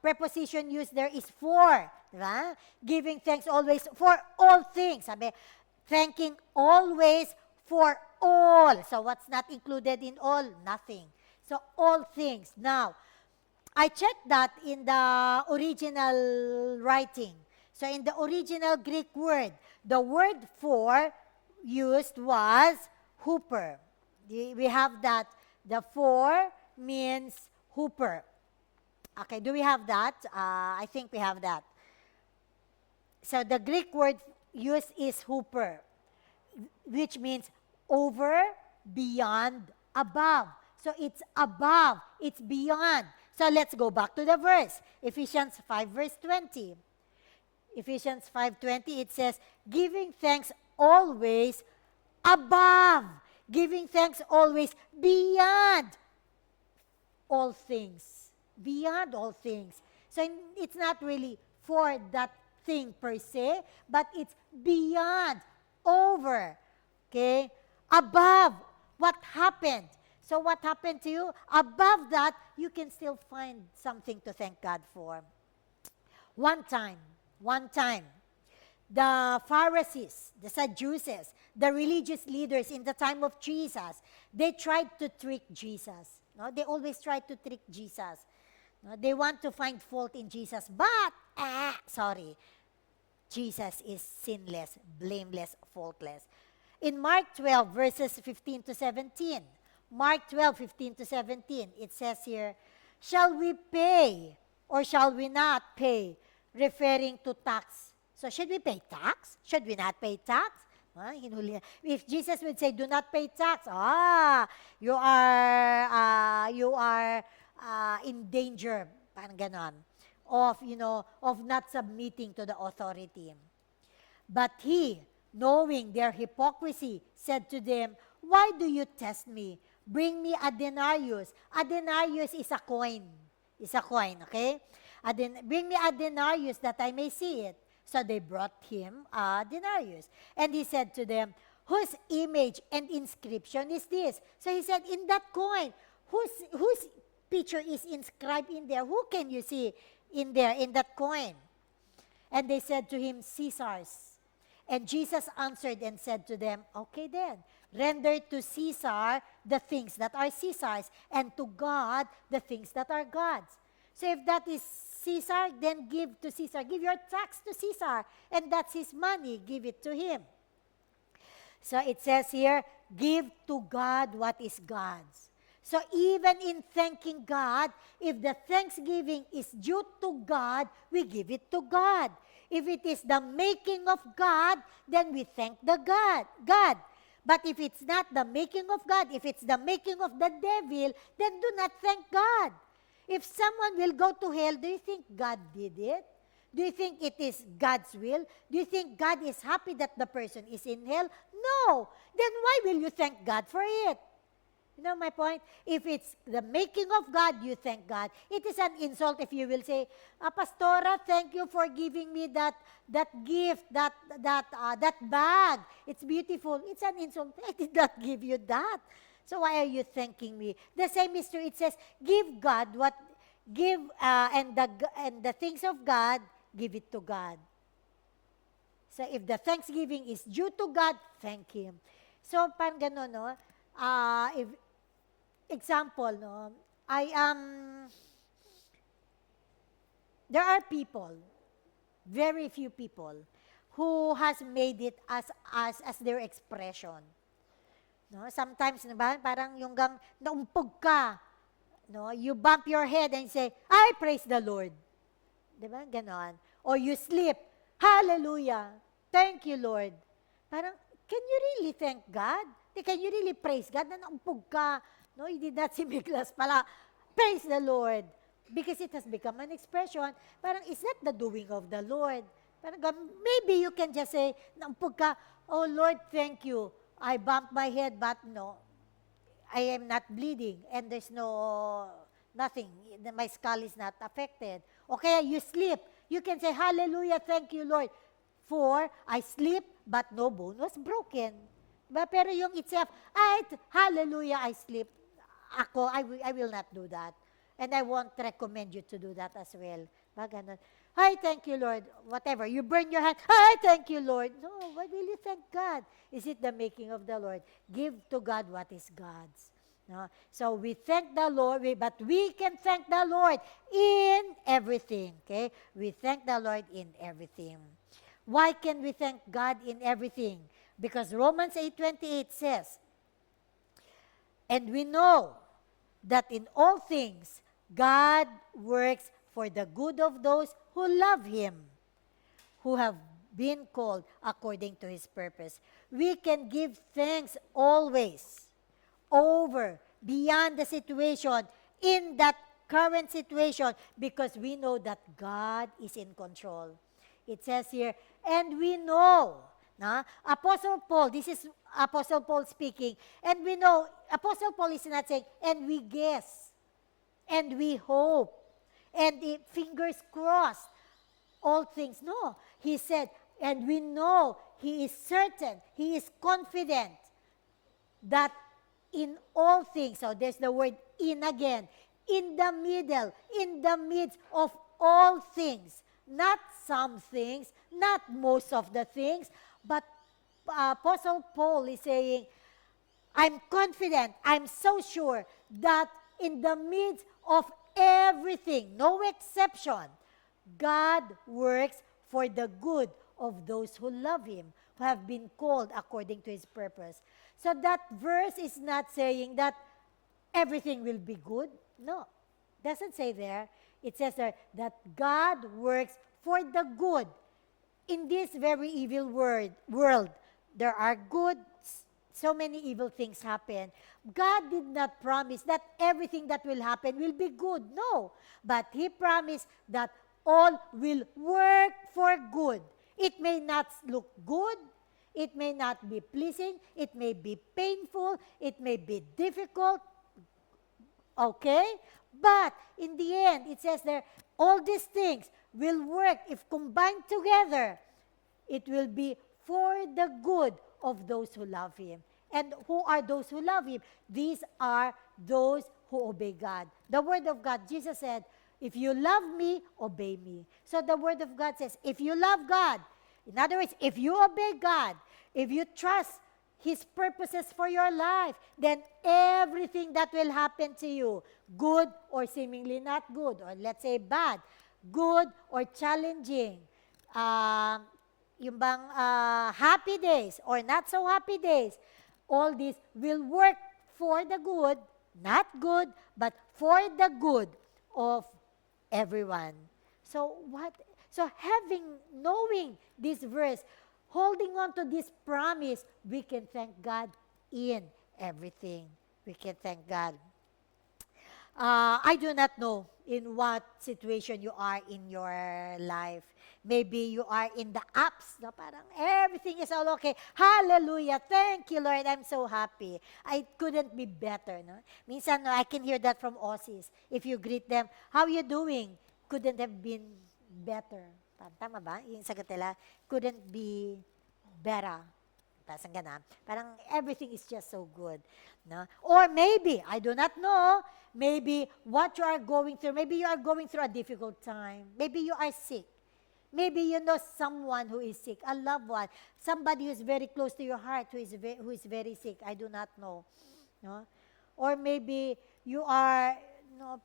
preposition used there is for. Diba? Giving thanks always for all things. Sabi, thanking always for all. So what's not included in all? Nothing. So all things. Now, I checked that in the original writing. So in the original Greek word, the word for used was hooper. We have that. The for means hooper. Okay, do we have that? I think we have that. So the Greek word used is hooper, which means over, beyond, above. So it's above, it's beyond. So let's go back to the verse. Ephesians 5 verse 20. Ephesians 5:20, it says, giving thanks always above. Giving thanks always beyond all things. Beyond all things. So it's not really for that thing per se, but it's beyond, over. Okay? Above what happened. So what happened to you? Above that, you can still find something to thank God for. One time, the Pharisees, the Sadducees, the religious leaders in the time of Jesus, they tried to trick Jesus. No? They always tried to trick Jesus. No, they want to find fault in Jesus, but, sorry, Jesus is sinless, blameless, faultless. In Mark 12, verses 15 to 17, Mark 12, 15 to 17, it says here, shall we pay or shall we not pay? Referring to tax. So should we pay tax? Should we not pay tax? If Jesus would say, do not pay tax, you are in danger, parang ganon, of, of not submitting to the authority. But he, knowing their hypocrisy, said to them, why do you test me? Bring me a denarius. A denarius is a coin. It's a coin, okay? Bring me a denarius that I may see it. So they brought him a denarius. And he said to them, whose image and inscription is this? So he said, in that coin, whose picture is inscribed in there? Who can you see in there, in that coin? And they said to him, Caesar's. And Jesus answered and said to them, okay then, render to Caesar the things that are Caesar's, and to God the things that are God's. So if that is Caesar, then give to Caesar. Give your tax to Caesar, and that's his money. Give it to him. So it says here, give to God what is God's. So even in thanking God, if the thanksgiving is due to God, we give it to God. If it is the making of God, then we thank the God. But if it's not the making of God, if it's the making of the devil, then do not thank God. If someone will go to hell, do you think God did it? Do you think it is God's will? Do you think God is happy that the person is in hell? No. Then why will you thank God for it? You know my point? If it's the making of God, you thank God. It is an insult if you will say, Pastora, thank you for giving me that gift, that bag. It's beautiful. It's an insult. I did not give you that. So why are you thanking me? The same is true. It says, give God what, and the things of God, give it to God. So if the thanksgiving is due to God, thank Him. So parang gano'n, no? If example, no, there are people, very few people, who has made it as their expression. No, sometimes, diba, parang yung naumpog ka, no, you bump your head and say, I praise the Lord. Diba? Ganon. Or you sleep, hallelujah, thank you, Lord. Parang, can you really thank God? Can you really praise God na naumpog ka? No, you did not see Miklas pala. Praise the Lord. Because it has become an expression. Parang, is that the doing of the Lord? Parang, maybe you can just say, naumpog ka, oh Lord, thank you. I bumped my head, but no, I am not bleeding, and there's nothing. My skull is not affected. Okay, you sleep. You can say, hallelujah, thank you, Lord. For I sleep, but no bone was broken. Pero yung itself, hallelujah, I sleep. I will not do that. And I won't recommend you to do that as well. Ganun. Hi, thank you, Lord. Whatever. You burn your hand. Hi, thank you, Lord. No, why will you thank God? Is it the making of the Lord? Give to God what is God's. No? So we thank the Lord, but we can thank the Lord in everything. Okay? We thank the Lord in everything. Why can we thank God in everything? Because Romans 8:28 says, and we know that in all things, God works for the good of those who love Him, who have been called according to His purpose. We can give thanks always, over, beyond the situation, in that current situation, because we know that God is in control. It says here, and we know, Apostle Paul, this is Apostle Paul speaking, and we know, Apostle Paul is not saying, and we guess, and we hope, and the fingers crossed, all things. No, he said, and we know, he is certain, he is confident that in all things, so there's the word in again, in the middle, in the midst of all things, not some things, not most of the things, but Apostle Paul is saying, I'm confident, I'm so sure that in the midst of everything, no exception, God works for the good of those who love Him, who have been called according to His purpose. So that verse is not saying that everything will be good. No, doesn't say there. It says there that God works for the good. In this very evil world, there are good, so many evil things happen. God did not promise that everything that will happen will be good. No, but He promised that all will work for good. It may not look good. It may not be pleasing. It may be painful. It may be difficult. Okay? But in the end, it says there, all these things will work if combined together. It will be for the good of those who love Him. And who are those who love Him? These are those who obey God. The Word of God, Jesus said, if you love me, obey me. So the Word of God says, if you love God, in other words, if you obey God, if you trust His purposes for your life, then everything that will happen to you, good or seemingly not good, or let's say bad, good or challenging, yung bang happy days or not so happy days, all this will work for the good, not good, but for the good of everyone. So knowing this verse, holding on to this promise, we can thank God in everything. We can thank God. I do not know in what situation you are in your life. Maybe you are in the ups, no? Parang everything is all okay. Hallelujah. Thank you, Lord. I'm so happy. I couldn't be better. No? Minsan, no, I can hear that from Aussies. If you greet them, how you doing? Couldn't have been better. Tama ba? Yung sagot nila, couldn't be better. Parang everything is just so good. No? Or maybe, I do not know, maybe what you are going through, maybe you are going through a difficult time. Maybe you are sick. Maybe you know someone who is sick, a loved one, somebody who is very close to your heart who is very sick. I do not know. No? Or maybe you are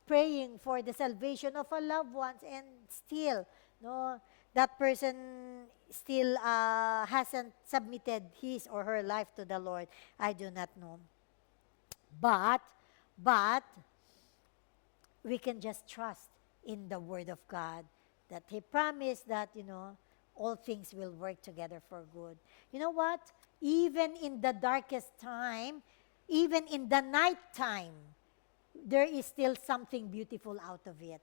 praying for the salvation of a loved one and still, that person still hasn't submitted his or her life to the Lord. I do not know. But we can just trust in the Word of God that He promised that, all things will work together for good. You know what? Even in the darkest time, even in the night time, there is still something beautiful out of it.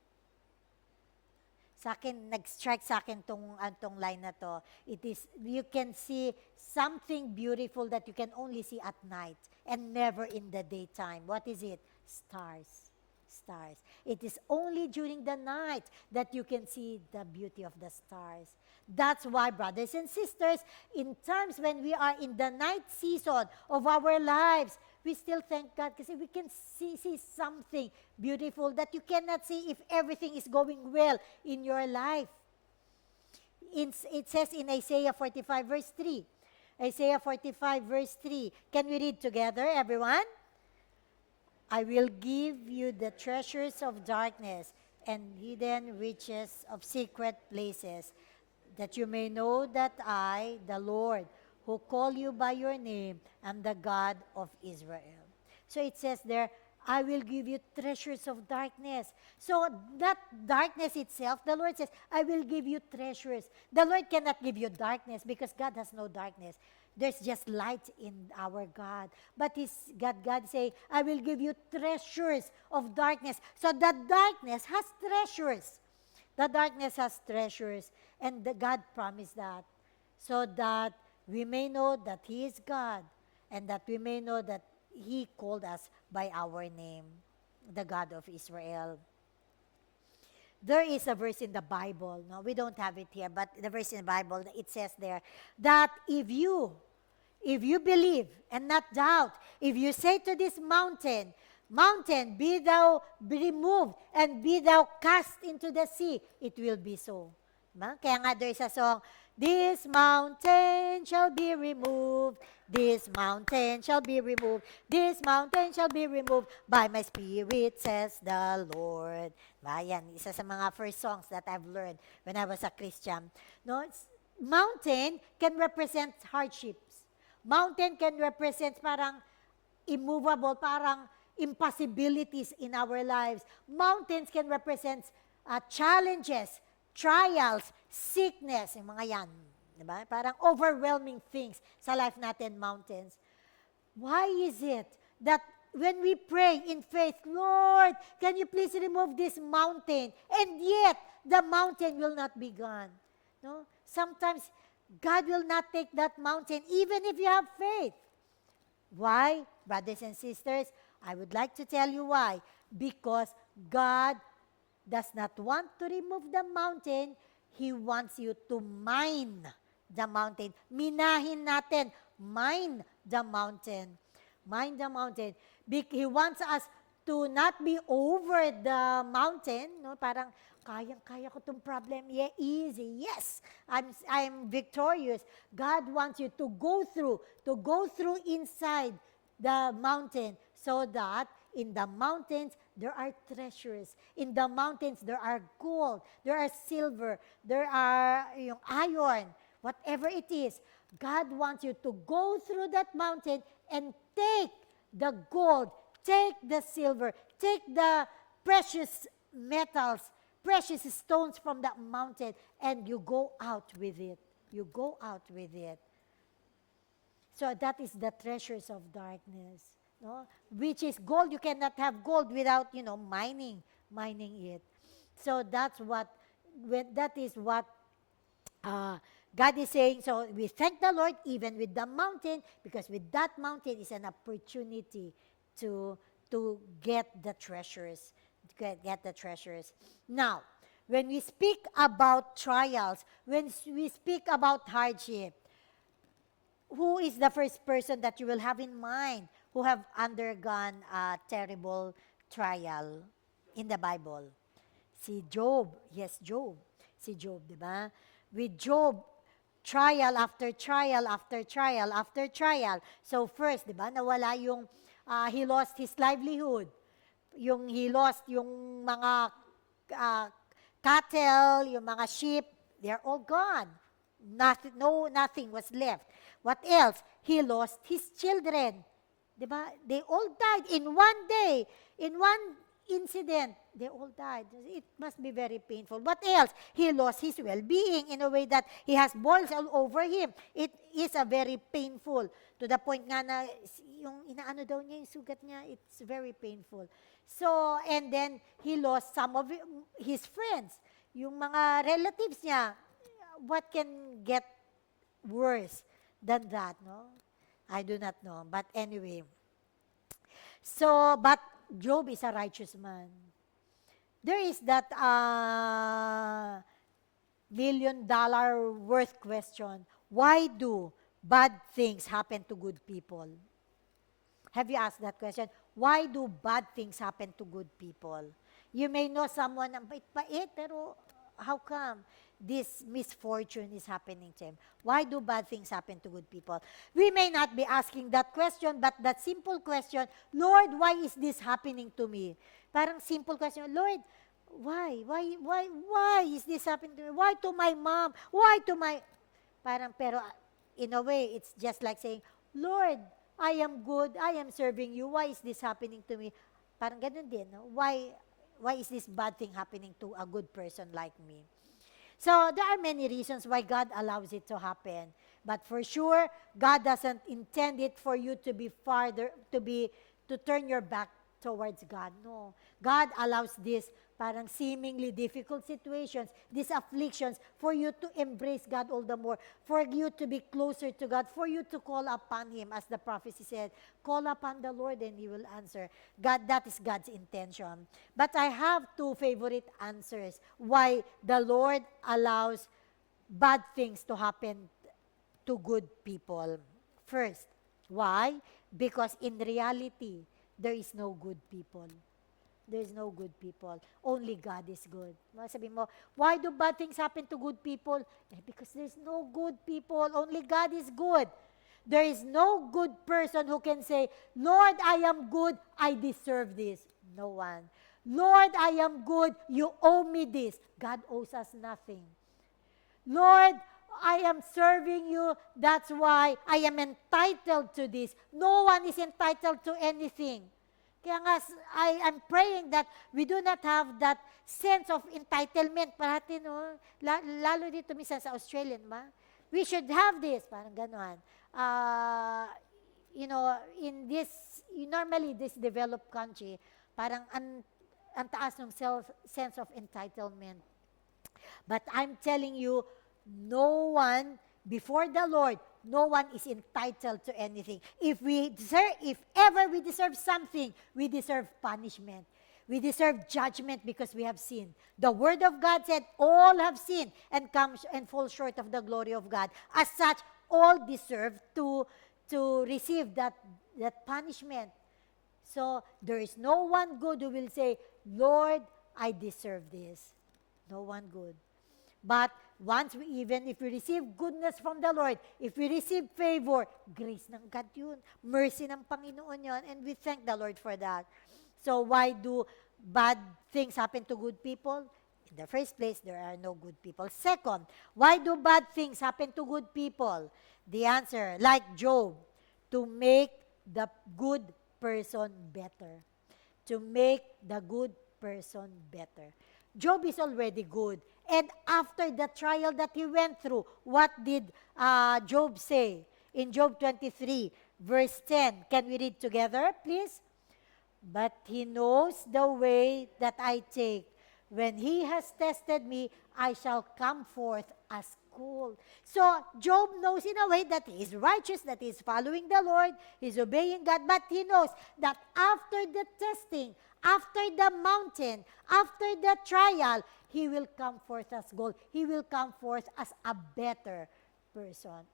Sa akin, nag-strike sa akin tong line na to. It is, you can see something beautiful that you can only see at night and never in the daytime. What is it? Stars. Stars. It is only during the night that you can see the beauty of the stars. That's why, brothers and sisters, in times when we are in the night season of our lives, we still thank God because we can see something beautiful that you cannot see if everything is going well in your life. It says in Isaiah 45 verse 3. Isaiah 45 verse 3. Can we read together, everyone? I will give you the treasures of darkness and hidden riches of secret places, that you may know that I, the Lord, who call you by your name, am the God of Israel. So it says there, I will give you treasures of darkness. So that darkness itself, the Lord says, I will give you treasures. The Lord cannot give you darkness because God has no darkness. There's just light in our God. But God say, I will give you treasures of darkness. So the darkness has treasures. The darkness has treasures. And God promised that. So that we may know that He is God. And that we may know that He called us by our name, the God of Israel. There is a verse in the Bible. No, we don't have it here, but the verse in the Bible, it says there that if you believe and not doubt, if you say to this mountain, be thou removed and be thou cast into the sea, it will be so. Diba? Kaya nga there is a song, this mountain shall be removed, This mountain shall be removed. This mountain shall be removed by my spirit, says the Lord. Yan, isa sa mga first songs that I've learned when I was a Christian. No, mountain can represent hardships. Mountain can represent parang immovable, parang impossibilities in our lives. Mountains can represent challenges, trials, sickness, yung mga yan. Diba? Parang overwhelming things sa life natin, mountains. Why is it that when we pray in faith, Lord, can you please remove this mountain? And yet, the mountain will not be gone. No? Sometimes, God will not take that mountain even if you have faith. Why? Brothers and sisters, I would like to tell you why. Because God does not want to remove the mountain. He wants you to mine the mountain. Minahin natin. Mine the mountain. Mine the mountain. He wants us to not be over the mountain. No? Parang, kayang-kaya ko itong problem. Yeah, easy. Yes, I'm victorious. God wants you to go through inside the mountain so that in the mountains, there are treasures. In the mountains, there are gold, there are silver, there are yung iron, whatever it is. God wants you to go through that mountain and take the gold, take the silver, take the precious metals, precious stones from that mountain, and you go out with it. You go out with it. So that is the treasures of darkness. No? Which is gold. You cannot have gold without, mining it. So that is what God is saying. So we thank the Lord even with the mountain, because with that mountain is an opportunity to get the treasures. Get the treasures. Now, when we speak about trials, when we speak about hardship, who is the first person that you will have in mind who have undergone a terrible trial in the Bible? Si Job. Yes, Job. Si Job, di ba? With Job, trial after trial after trial after trial. So first, di ba, nawala he lost his livelihood. He lost yung mga cattle, yung mga sheep, they're all gone. Nothing was left. What else? He lost his children. Diba? They all died in one day. In one incident, they all died. It must be very painful. What else? He lost his well-being in a way that he has boils all over him. It is a very painful, to the point nga na yung inaano daw niya, yung sugat niya, it's very painful. So, and then he lost some of his friends. Yung mga relatives niya, what can get worse than that, no? I do not know. But anyway. So, but Job is a righteous man. There is that $1 million worth question. Why do bad things happen to good people? Have you asked that question? Why do bad things happen to good people? You may know someone ang bait-bait, pero how come this misfortune is happening to him? Why do bad things happen to good people? We may not be asking that question, but that simple question, Lord, why is this happening to me? Parang simple question, Lord, why? Why is this happening to me? Why to my mom? Why to my... Pero in a way, it's just like saying, Lord, I am good, I am serving you, why is this happening to me? Parang ganun din, no? Why is this bad thing happening to a good person like me? So there are many reasons why God allows it to happen. But for sure, God doesn't intend it for you to be to turn your back towards God. No. God allows this parang seemingly difficult situations, these afflictions, for you to embrace God all the more, for you to be closer to God, for you to call upon Him, as the prophecy said, call upon the Lord and He will answer. God, that is God's intention. But I have two favorite answers why the Lord allows bad things to happen to good people. First, why? Because in reality, there is no good people. There is no good people. Only God is good. Sabi mo, why do bad things happen to good people? Because there's no good people. Only God is good. There is no good person who can say, Lord, I am good, I deserve this. No one. Lord, I am good, you owe me this. God owes us nothing. Lord, I am serving you, that's why I am entitled to this. No one is entitled to anything. Kaya nga, I am praying that we do not have that sense of entitlement. Parati, no? Lalo dito minsan sa Australian, we should have this. Parang gano'n. In this, normally this developed country, parang ang taas ng sense of entitlement. But I'm telling you, no one, before the Lord, no one is entitled to anything. If ever we deserve something, we deserve punishment. We deserve judgment because we have sinned. The Word of God said, all have sinned and fall short of the glory of God. As such, all deserve to receive that punishment. So, there is no one good who will say, Lord, I deserve this. No one good. But even if we receive goodness from the Lord, if we receive favor, grace ng God yun. Mercy ng Panginoon yun. And we thank the Lord for that. So why do bad things happen to good people? In the first place, there are no good people. Second, why do bad things happen to good people? The answer, like Job, to make the good person better. To make the good person better. Job is already good. And after the trial that he went through, what did Job say? In Job 23, verse 10. Can we read together, please? But he knows the way that I take. When he has tested me, I shall come forth as gold. So, Job knows in a way that he is righteous, that he is following the Lord, he is obeying God, but he knows that after the testing, after the mountain, after the trial, he will come forth as gold. He will come forth as a better person,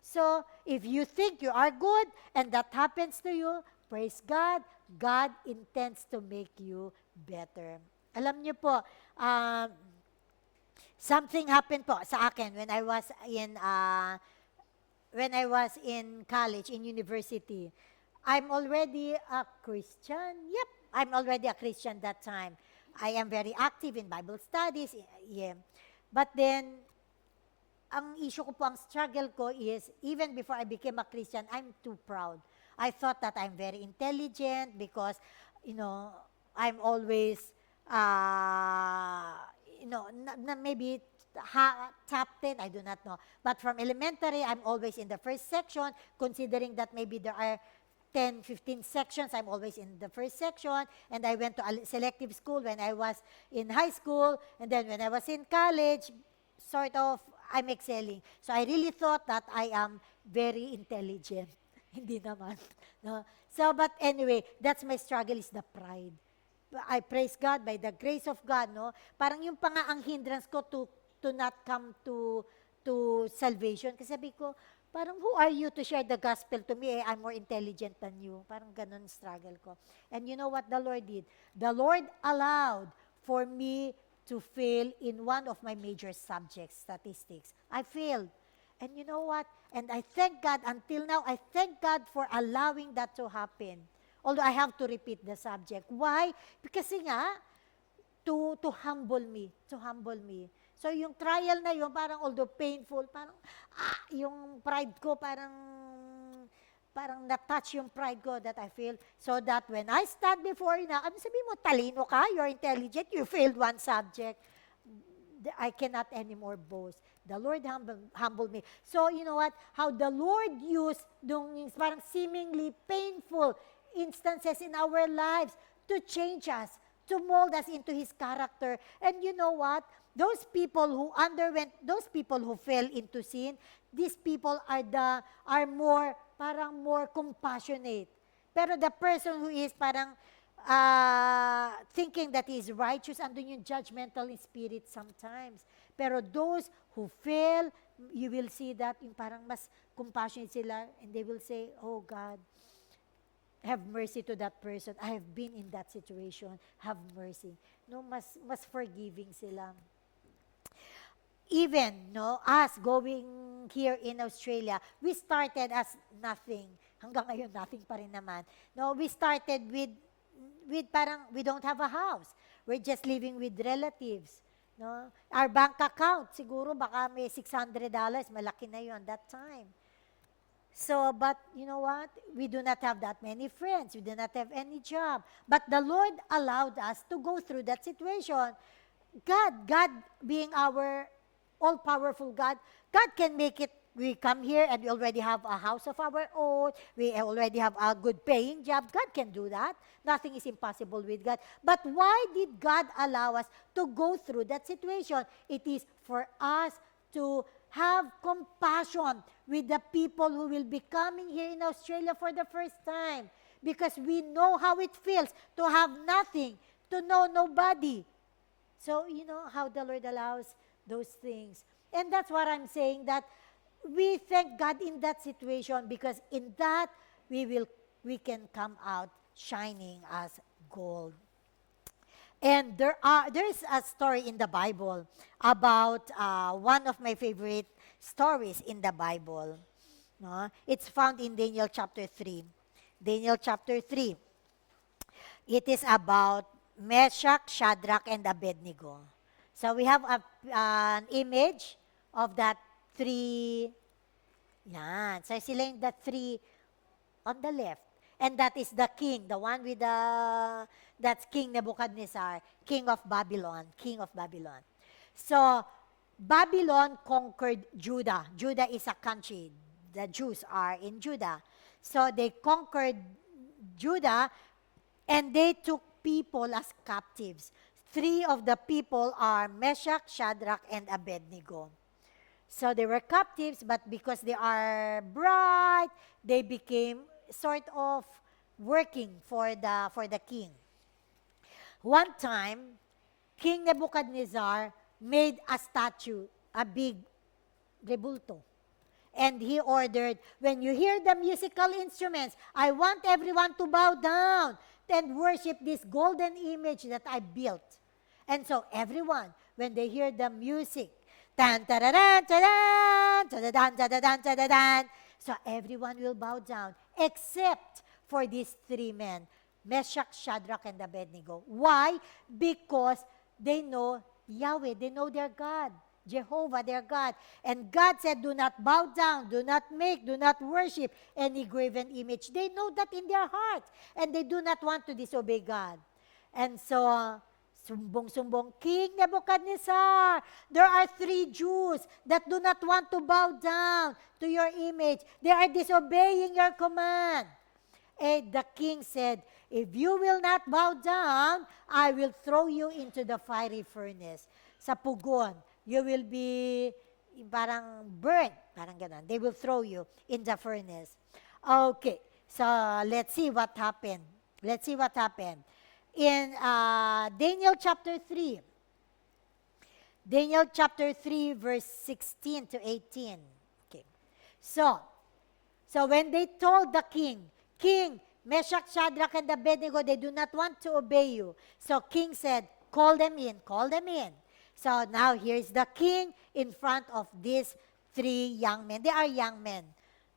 So, if you think you are good and that happens to you, praise God, God intends to make you better. Alam niyo po, something happened po sa akin when I was in college, in university. I'm already a Christian. Yep, I'm already a Christian that time. I am very active in Bible studies. Yeah. But then, ang issue ko po, ang struggle ko is, even before I became a Christian, I'm too proud. I thought that I'm very intelligent because, I'm always, maybe top 10, I do not know. But from elementary, I'm always in the first section, considering that maybe there are 10, 15 sections, I'm always in the first section, and I went to a selective school when I was in high school, and then when I was in college, sort of, I'm excelling. So I really thought that I am very intelligent. Hindi naman. No? So, but anyway, that's my struggle is the pride. I praise God by the grace of God, no? Parang yung pa nga ang hindrance ko to not come to salvation. Kasi sabi ko, parang who are you to share the gospel to me? I'm more intelligent than you. Parang ganun struggle ko. And you know what the Lord did? The Lord allowed for me to fail in one of my major subjects, statistics. I failed. And you know what? And I thank God, until now, I thank God for allowing that to happen. Although I have to repeat the subject. Why? Because nga, to humble me. So yung trial na yun, parang although painful, parang yung pride ko, parang na-touch yung pride ko that I feel. So that when I stand before you now, sabi mo, talino ka, you're intelligent, you failed one subject. I cannot anymore boast. The Lord humbled me. So you know what? How the Lord used yung parang seemingly painful instances in our lives to change us, to mold us into His character. And you know what? Those people who fell into sin, these people are more compassionate. Pero the person who is parang thinking that he is righteous, andun yung judgmental spirit sometimes. Pero those who fail, you will see that yung parang mas compassionate sila, and they will say, oh God, have mercy to that person. I have been in that situation. Have mercy. No, mas forgiving sila. Even, us going here in Australia, we started as nothing. Hanggang ngayon, nothing pa rin naman. No, we started with parang we don't have a house. We're just living with relatives. No? Our bank account, siguro baka may $600. Malaki na yun that time. So, but you know what? We do not have that many friends. We do not have any job. But the Lord allowed us to go through that situation. God being our all-powerful God can make it. We come here and we already have a house of our own. We already have a good paying job. God can do that. Nothing is impossible with God. But why did God allow us to go through that situation? It is for us to have compassion with the people who will be coming here in Australia for the first time. Because we know how it feels to have nothing, to know nobody. So, you know how the Lord allows those things. And that's what I'm saying, that we thank God in that situation, because in that we can come out shining as gold. And there's a story in the Bible about one of my favorite stories in the Bible. No? It's found in Daniel chapter 3. Daniel chapter 3. It is about Meshach, Shadrach, and Abednego. So we have an image of that three. Yan. So sila yung the three on the left. And that is the king, the one with that's King Nebuchadnezzar, king of Babylon. So, Babylon conquered Judah. Judah is a country. The Jews are in Judah. So, they conquered Judah, and they took people as captives. 3 of the people are Meshach, Shadrach, and Abednego. So, they were captives, but because they are bright, they became sort of working for the king. One time, King Nebuchadnezzar made a statue, a big rebulto. And he ordered, when you hear the musical instruments, I want everyone to bow down and worship this golden image that I built. And so everyone, when they hear the music, tan taradan taradan taradan taradan taradan, so everyone will bow down, except for these 3 men, Meshach, Shadrach, and Abednego. Why? Because they know Yahweh, they know their God, Jehovah, their God. And God said, do not bow down, do not worship any graven image. They know that in their hearts, and they do not want to disobey God. And so, sumbong-sumbong, King Nebuchadnezzar, there are 3 Jews that do not want to bow down to your image. They are disobeying your command. And the king said, if you will not bow down, I will throw you into the fiery furnace. Sa pugon, you will be parang burnt, parang ganon. They will throw you in the furnace. Okay, so let's see what happened. In Daniel chapter 3. Daniel chapter 3, verse 16 to 18. Okay. So when they told the king, Meshach, Shadrach, and Abednego, they do not want to obey you. So king said, call them in. So now here's the king in front of these 3 young men. They are young men.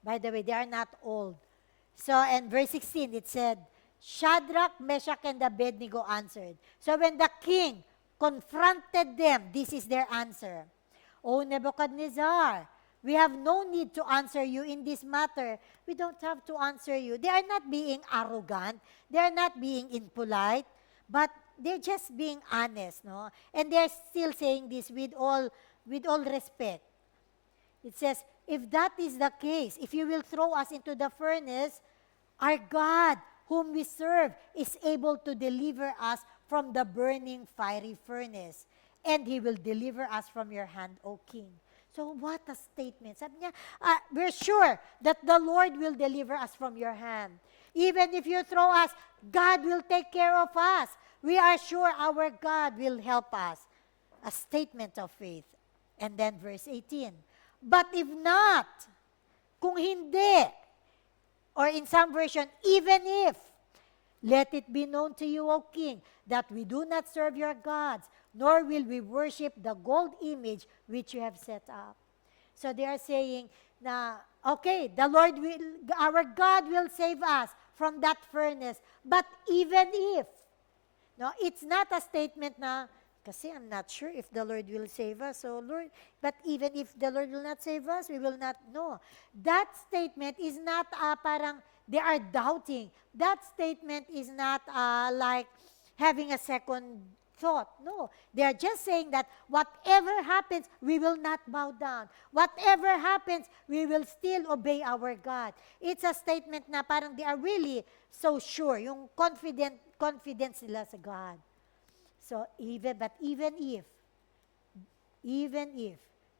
By the way, they are not old. So in verse 16, it said, Shadrach, Meshach, and Abednego answered. So when the king confronted them, this is their answer. O Nebuchadnezzar, we have no need to answer you in this matter. We don't have to answer you. They are not being arrogant. They are not being impolite. But they're just being honest, no? And they're still saying this with all respect. It says, if that is the case, if you will throw us into the furnace, our God, whom we serve, is able to deliver us from the burning fiery furnace, and He will deliver us from your hand, O King. So what a statement. Sabi niya, we're sure that the Lord will deliver us from your hand. Even if you throw us, God will take care of us. We are sure our God will help us. A statement of faith. And then verse 18. But if not, kung hindi, or in some version, even if, let it be known to you, O King, that we do not serve your gods, nor will we worship the gold image which you have set up. So they are saying na, okay, the Lord will, our God will save us from that furnace. But even if, no, it's not a statement na, kasi I'm not sure if the Lord will save us. So Lord, but even if the Lord will not save us, we will not know. That statement is not parang they are doubting. That statement is not like having a second thought. No, they are just saying that whatever happens, we will not bow down. Whatever happens, we will still obey our God. It's a statement na parang they are really so sure, yung confident sila sa God. So even if,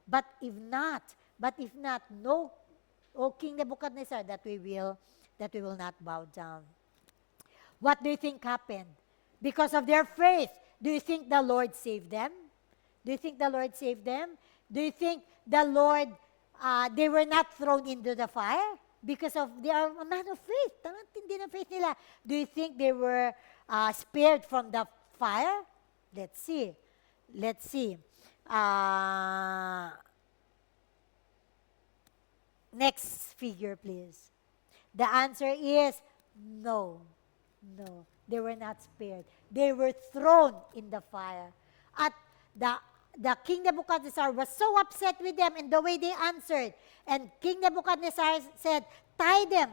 but if not, no, O King Nebuchadnezzar, that we will not bow down. What do you think happened? Because of their faith, do you think the Lord saved them? Do you think the Lord saved them? Do you think the Lord, they were not thrown into the fire? Because of they are a man of faith. Hindi na faith nila. Do you think they were spared from the fire? Let's see. Next figure, please. The answer is no. No, they were not spared. They were thrown in the fire. At the King Nebuchadnezzar was so upset with them in the way they answered. And King Nebuchadnezzar said, tie them,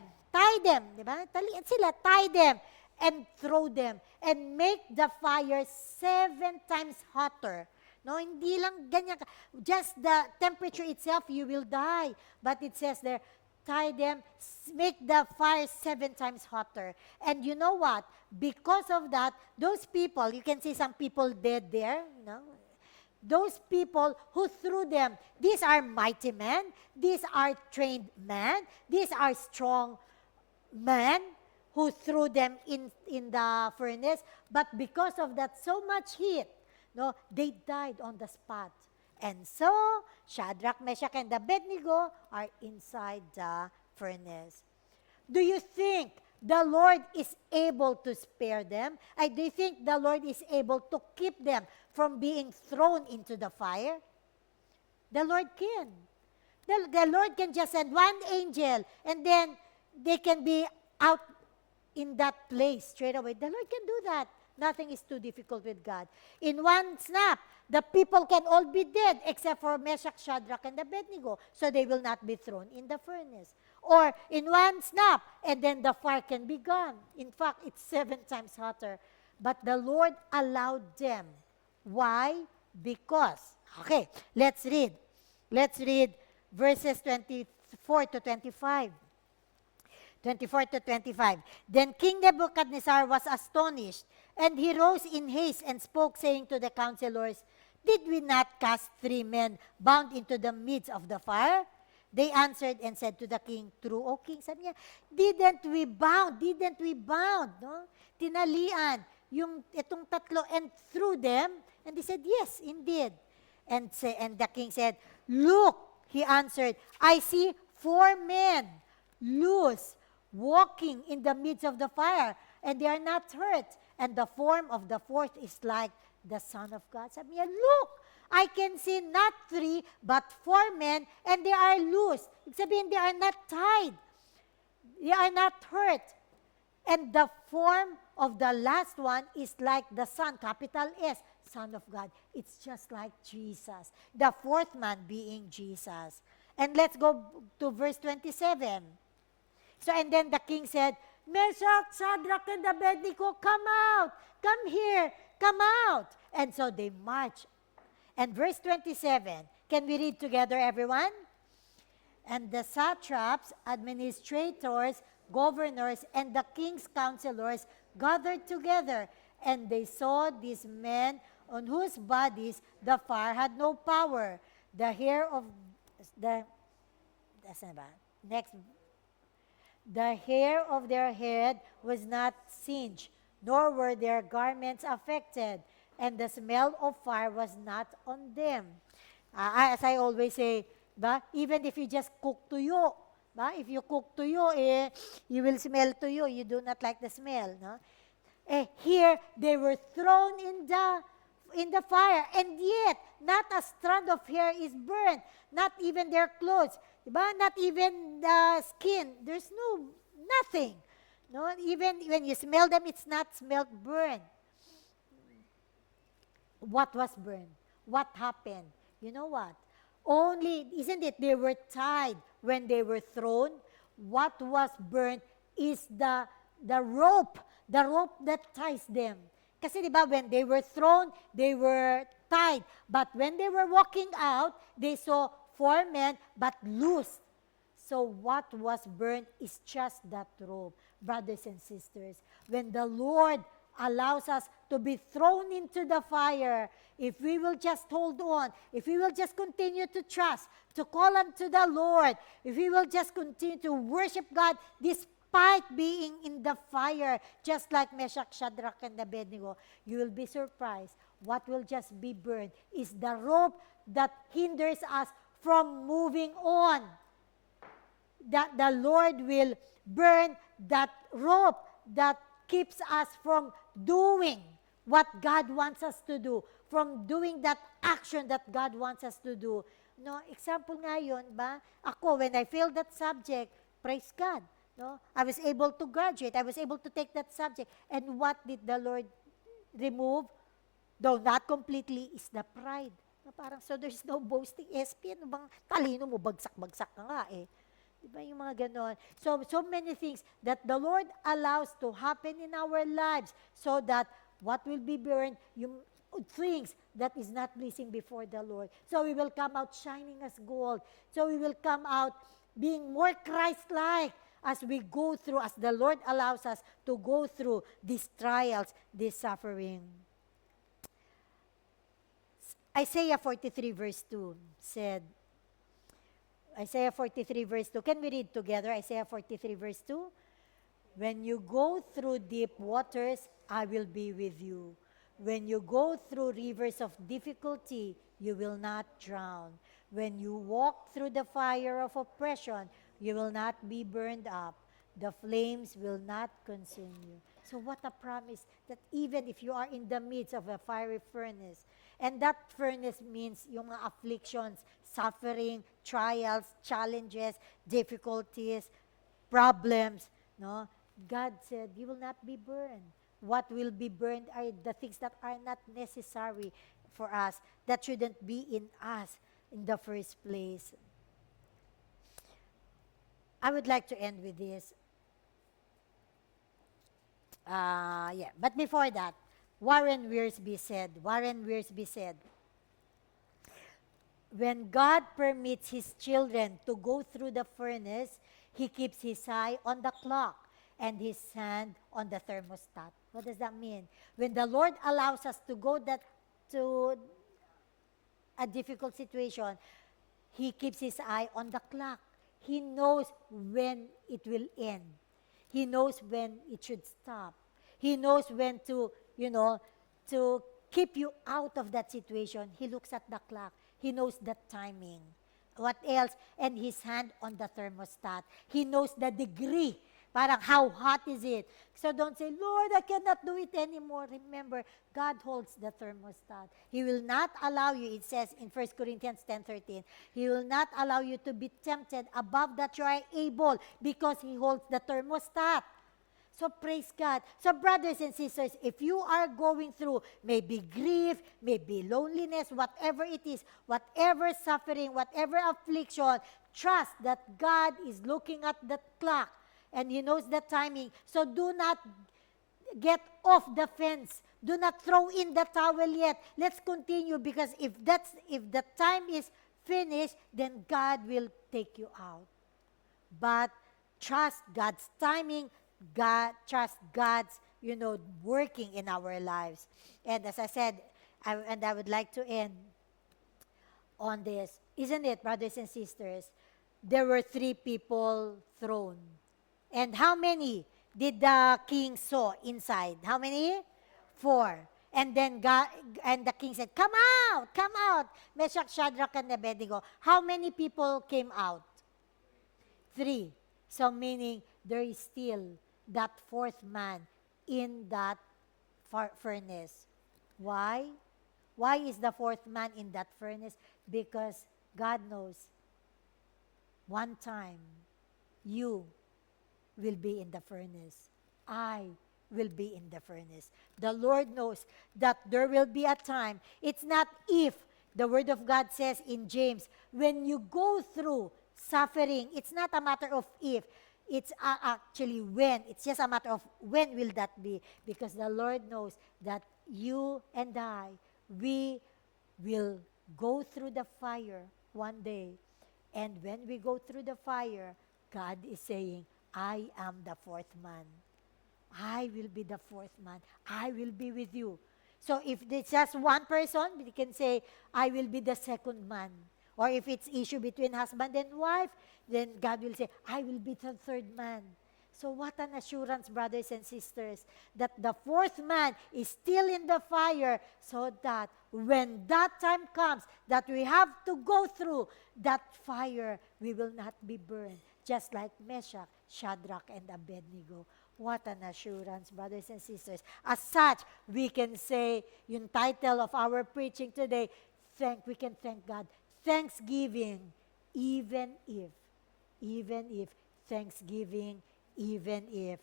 di ba? Talian sila, tie them, and throw them, and make the fire 7 times hotter. No, hindi lang ganyan. Just the temperature itself, you will die. But it says there, tie them, make the fire 7 times hotter. And you know what? Because of that, those people, you can see some people dead there, you know. Those people who threw them, these are mighty men, these are trained men, these are strong men who threw them in the furnace. But because of that so much heat, no, they died on the spot. And so, Shadrach, Meshach, and Abednego are inside the furnace. Do you think the Lord is able to spare them? Do you think the Lord is able to keep them from being thrown into the fire? The Lord can. The Lord can just send one angel and then they can be out in that place straight away. The Lord can do that. Nothing is too difficult with God. In one snap, the people can all be dead except for Meshach, Shadrach, and Abednego, so they will not be thrown in the furnace. Or in one snap, and then the fire can be gone. In fact, it's 7 times hotter. But the Lord allowed them. Why? Because, okay, let's read. Let's read verses 24 to 25. 24 to 25. Then King Nebuchadnezzar was astonished, and he rose in haste and spoke, saying to the counselors, did we not cast 3 men bound into the midst of the fire? They answered and said to the king, true, O king. Sabi niya, didn't we bound, no? Tinalian yung itong tatlo and threw them. And they said, yes, indeed. And the king said, look, he answered, I see 4 men loose, walking in the midst of the fire, and they are not hurt. And the form of the 4th is like the Son of God. Sabi niya, look, I can see not 3, but 4 men, and they are loose. Ibig sabihin, they are not tied. They are not hurt. And the form of the last one is like the Son, capital S, Son of God. It's just like Jesus. The 4th man being Jesus. And let's go to verse 27. So, and then the king said, Meshach, Shadrach, and Abednego, come out. Come here. Come out. And so they marched. And verse 27, can we read together, everyone? And the satraps, administrators, governors, and the king's counselors gathered together, and they saw these men on whose bodies the fire had no power. The hair of the hair of their head was not singed, nor were their garments affected, and the smell of fire was not on them. As I always say, even if you just cook tuyo, if you cook tuyo, you will smell tuyo. You do not like the smell. No? Here, they were thrown in the in the fire, and yet not a strand of hair is burned, not even their clothes, diba? Not even the skin. There's nothing. No, even when you smell them, it's not smelled burned. What was burned? What happened? You know what? Only, isn't it, they were tied when they were thrown? What was burned is the rope that ties them. Kasi di ba, when they were thrown, they were tied. But when they were walking out, they saw 4 men, but loose. So what was burned is just that rope, brothers and sisters. When the Lord allows us to be thrown into the fire, if we will just hold on, if we will just continue to trust, to call unto the Lord, if we will just continue to worship God despite being in the fire, just like Meshach, Shadrach, and Abednego, you will be surprised. What will just be burned is the rope that hinders us from moving on. That the Lord will burn that rope that keeps us from doing what God wants us to do, from doing that action that God wants us to do. No, example nga yun, ba? Ako, when I failed that subject, praise God. No? I was able to graduate. I was able to take that subject. And what did the Lord remove? Though not completely, is the pride. No, parang, so there's no boasting. SP, ano bang talino mo? Bagsak-bagsak ka nga eh. Diba yung mga ganon? So many things that the Lord allows to happen in our lives so that what will be burned, yung things that is not pleasing before the Lord. So we will come out shining as gold. So we will come out being more Christ-like as we go through, as the Lord allows us to go through these trials, this suffering. Isaiah 43 verse 2 said, Isaiah 43 verse 2. Can we read together? Isaiah 43 verse 2. When you go through deep waters, I will be with you. When you go through rivers of difficulty, you will not drown. When you walk through the fire of oppression, you will not be burned up. The flames will not consume you. So what a promise that even if you are in the midst of a fiery furnace, and that furnace means yung mga afflictions, suffering, trials, challenges, difficulties, problems, no? God said, you will not be burned. What will be burned are the things that are not necessary for us, that shouldn't be in us in the first place. I would like to end with this. But before that, Warren Wiersbe said, when God permits His children to go through the furnace, He keeps His eye on the clock and His hand on the thermostat. What does that mean? When the Lord allows us to go to a difficult situation, He keeps His eye on the clock. He knows when it will end. He knows when it should stop. He knows when to keep you out of that situation. He looks at the clock. He knows the timing. What else? And His hand on the thermostat. He knows the degree. Parang how hot is it? So don't say, Lord, I cannot do it anymore. Remember, God holds the thermostat. He will not allow you, it says in 1 Corinthians 10:13, He will not allow you to be tempted above that you are able because He holds the thermostat. So praise God. So brothers and sisters, if you are going through maybe grief, maybe loneliness, whatever it is, whatever suffering, whatever affliction, trust that God is looking at the clock and He knows the timing. So do not get off the fence. Do not throw in the towel yet. Let's continue, because if the time is finished, then God will take you out. But trust God's timing. Trust God's, working in our lives. And as I said, I would like to end on this. Isn't it, brothers and sisters? There were 3 people thrown. And how many did the king saw inside? How many? 4. And then the king said, come out. Meshach, Shadrach, and Abednego. How many people came out? 3. So meaning there is still that 4th man in that furnace. Why? Why is the fourth man in that furnace? Because God knows one time you will be in the furnace. I will be in the furnace. The Lord knows that there will be a time. It's not if. The Word of God says in James, when you go through suffering, it's not a matter of if. It's actually when. It's just a matter of when will that be. Because the Lord knows that you and I, we will go through the fire one day. And when we go through the fire, God is saying, I am the fourth man. I will be the fourth man. I will be with you. So if it's just one person, we can say, I will be the second man. Or if it's issue between husband and wife, then God will say, I will be the third man. So what an assurance, brothers and sisters, that the fourth man is still in the fire, so that when that time comes that we have to go through that fire, we will not be burned, just like Meshach, Shadrach, and Abednego. What an assurance, brothers and sisters. As such, we can say, yung title of our preaching today, we can thank God. Thanksgiving, even if, thanksgiving, even if.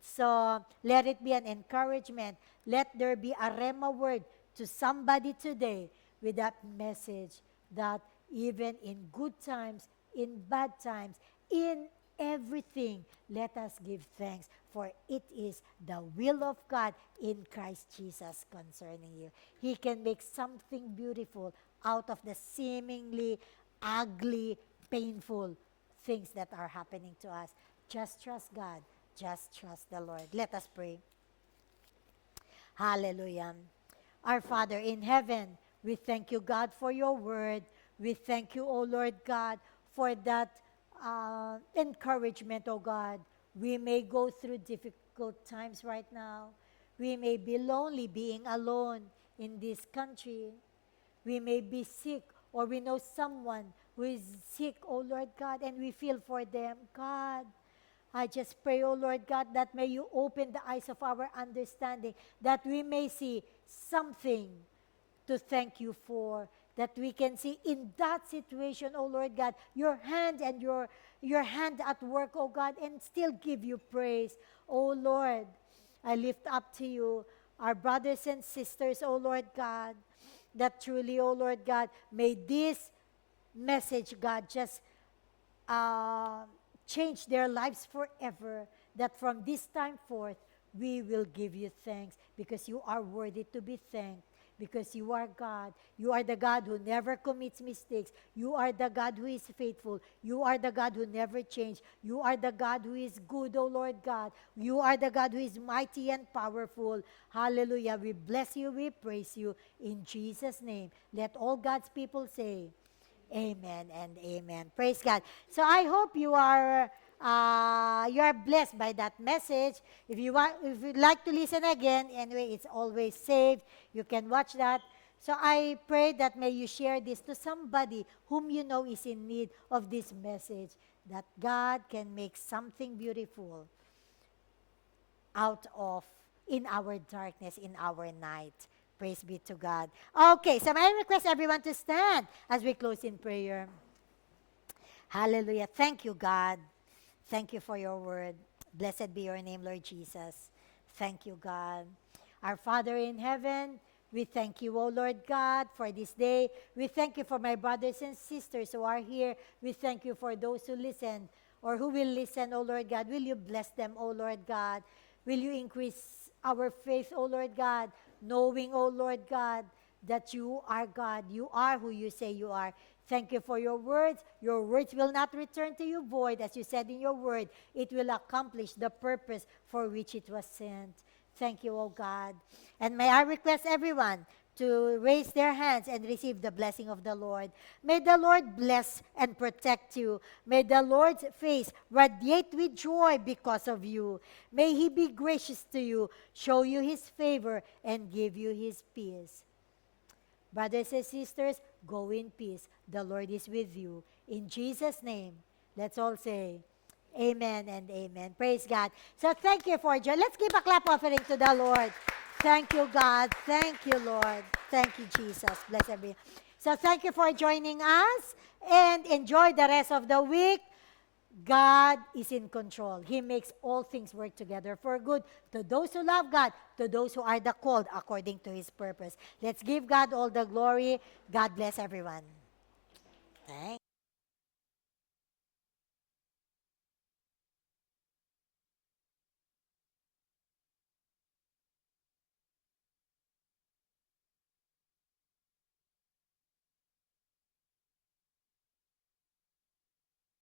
So, let it be an encouragement. Let there be a rhema word to somebody today with that message that even in good times, in bad times, in everything, let us give thanks, for it is the will of God in Christ Jesus concerning you. He can make something beautiful out of the seemingly ugly, painful things that are happening to us. Just trust God. Just trust the Lord. Let us pray. Hallelujah. Our Father in heaven, we thank you, God, for your word. We thank you, O Lord God, for that encouragement, oh God. We may go through difficult times right now. We may be lonely being alone in this country. We may be sick, or we know someone who is sick, oh Lord God, and we feel for them. God, I just pray, oh Lord God, that may you open the eyes of our understanding, that we may see something to thank you for, that we can see in that situation, oh Lord God, your hand and your hand at work, oh God, and still give you praise. Oh Lord, I lift up to you our brothers and sisters, oh Lord God, that truly, oh Lord God, may this message, God, just change their lives forever, that from this time forth, we will give you thanks, because you are worthy to be thanked. Because you are God. You are the God who never commits mistakes. You are the God who is faithful. You are the God who never changes. You are the God who is good, O Lord God. You are the God who is mighty and powerful. Hallelujah. We bless you. We praise you. In Jesus' name, let all God's people say, amen and amen. Praise God. So I hope you are blessed by that message. If you'd like to listen again, anyway, it's always saved. You can watch that. So I pray that may you share this to somebody whom you know is in need of this message, that God can make something beautiful out of in our darkness, in our night. Praise be to God. Okay, so I request everyone to stand as we close in prayer. Hallelujah. Thank you, God. Thank you for your word. Blessed be your name, Lord Jesus. Thank you, God. Our Father in heaven, we thank you, O Lord God, for this day. We thank you for my brothers and sisters who are here. We thank you for those who listen or who will listen, O Lord God. Will you bless them, O Lord God? Will you increase our faith, O Lord God, knowing, O Lord God, that you are God. You are who you say you are. Thank you for your words. Your words will not return to you void. As you said in your word, it will accomplish the purpose for which it was sent. Thank you, O God. And may I request everyone to raise their hands and receive the blessing of the Lord. May the Lord bless and protect you. May the Lord's face radiate with joy because of you. May He be gracious to you, show you His favor, and give you His peace. Brothers and sisters, go in peace. The Lord is with you. In Jesus' name, let's all say, amen and amen. Praise God. So thank you for joy. Let's give a clap offering to the Lord Thank you, God. Thank you, Lord. Thank you, Jesus. Bless everyone. So thank you for joining us and enjoy the rest of the week. God is in control. He makes all things work together for good to those who love God, to those who are the called according to His purpose. Let's give God all the glory. God bless everyone. Thanks.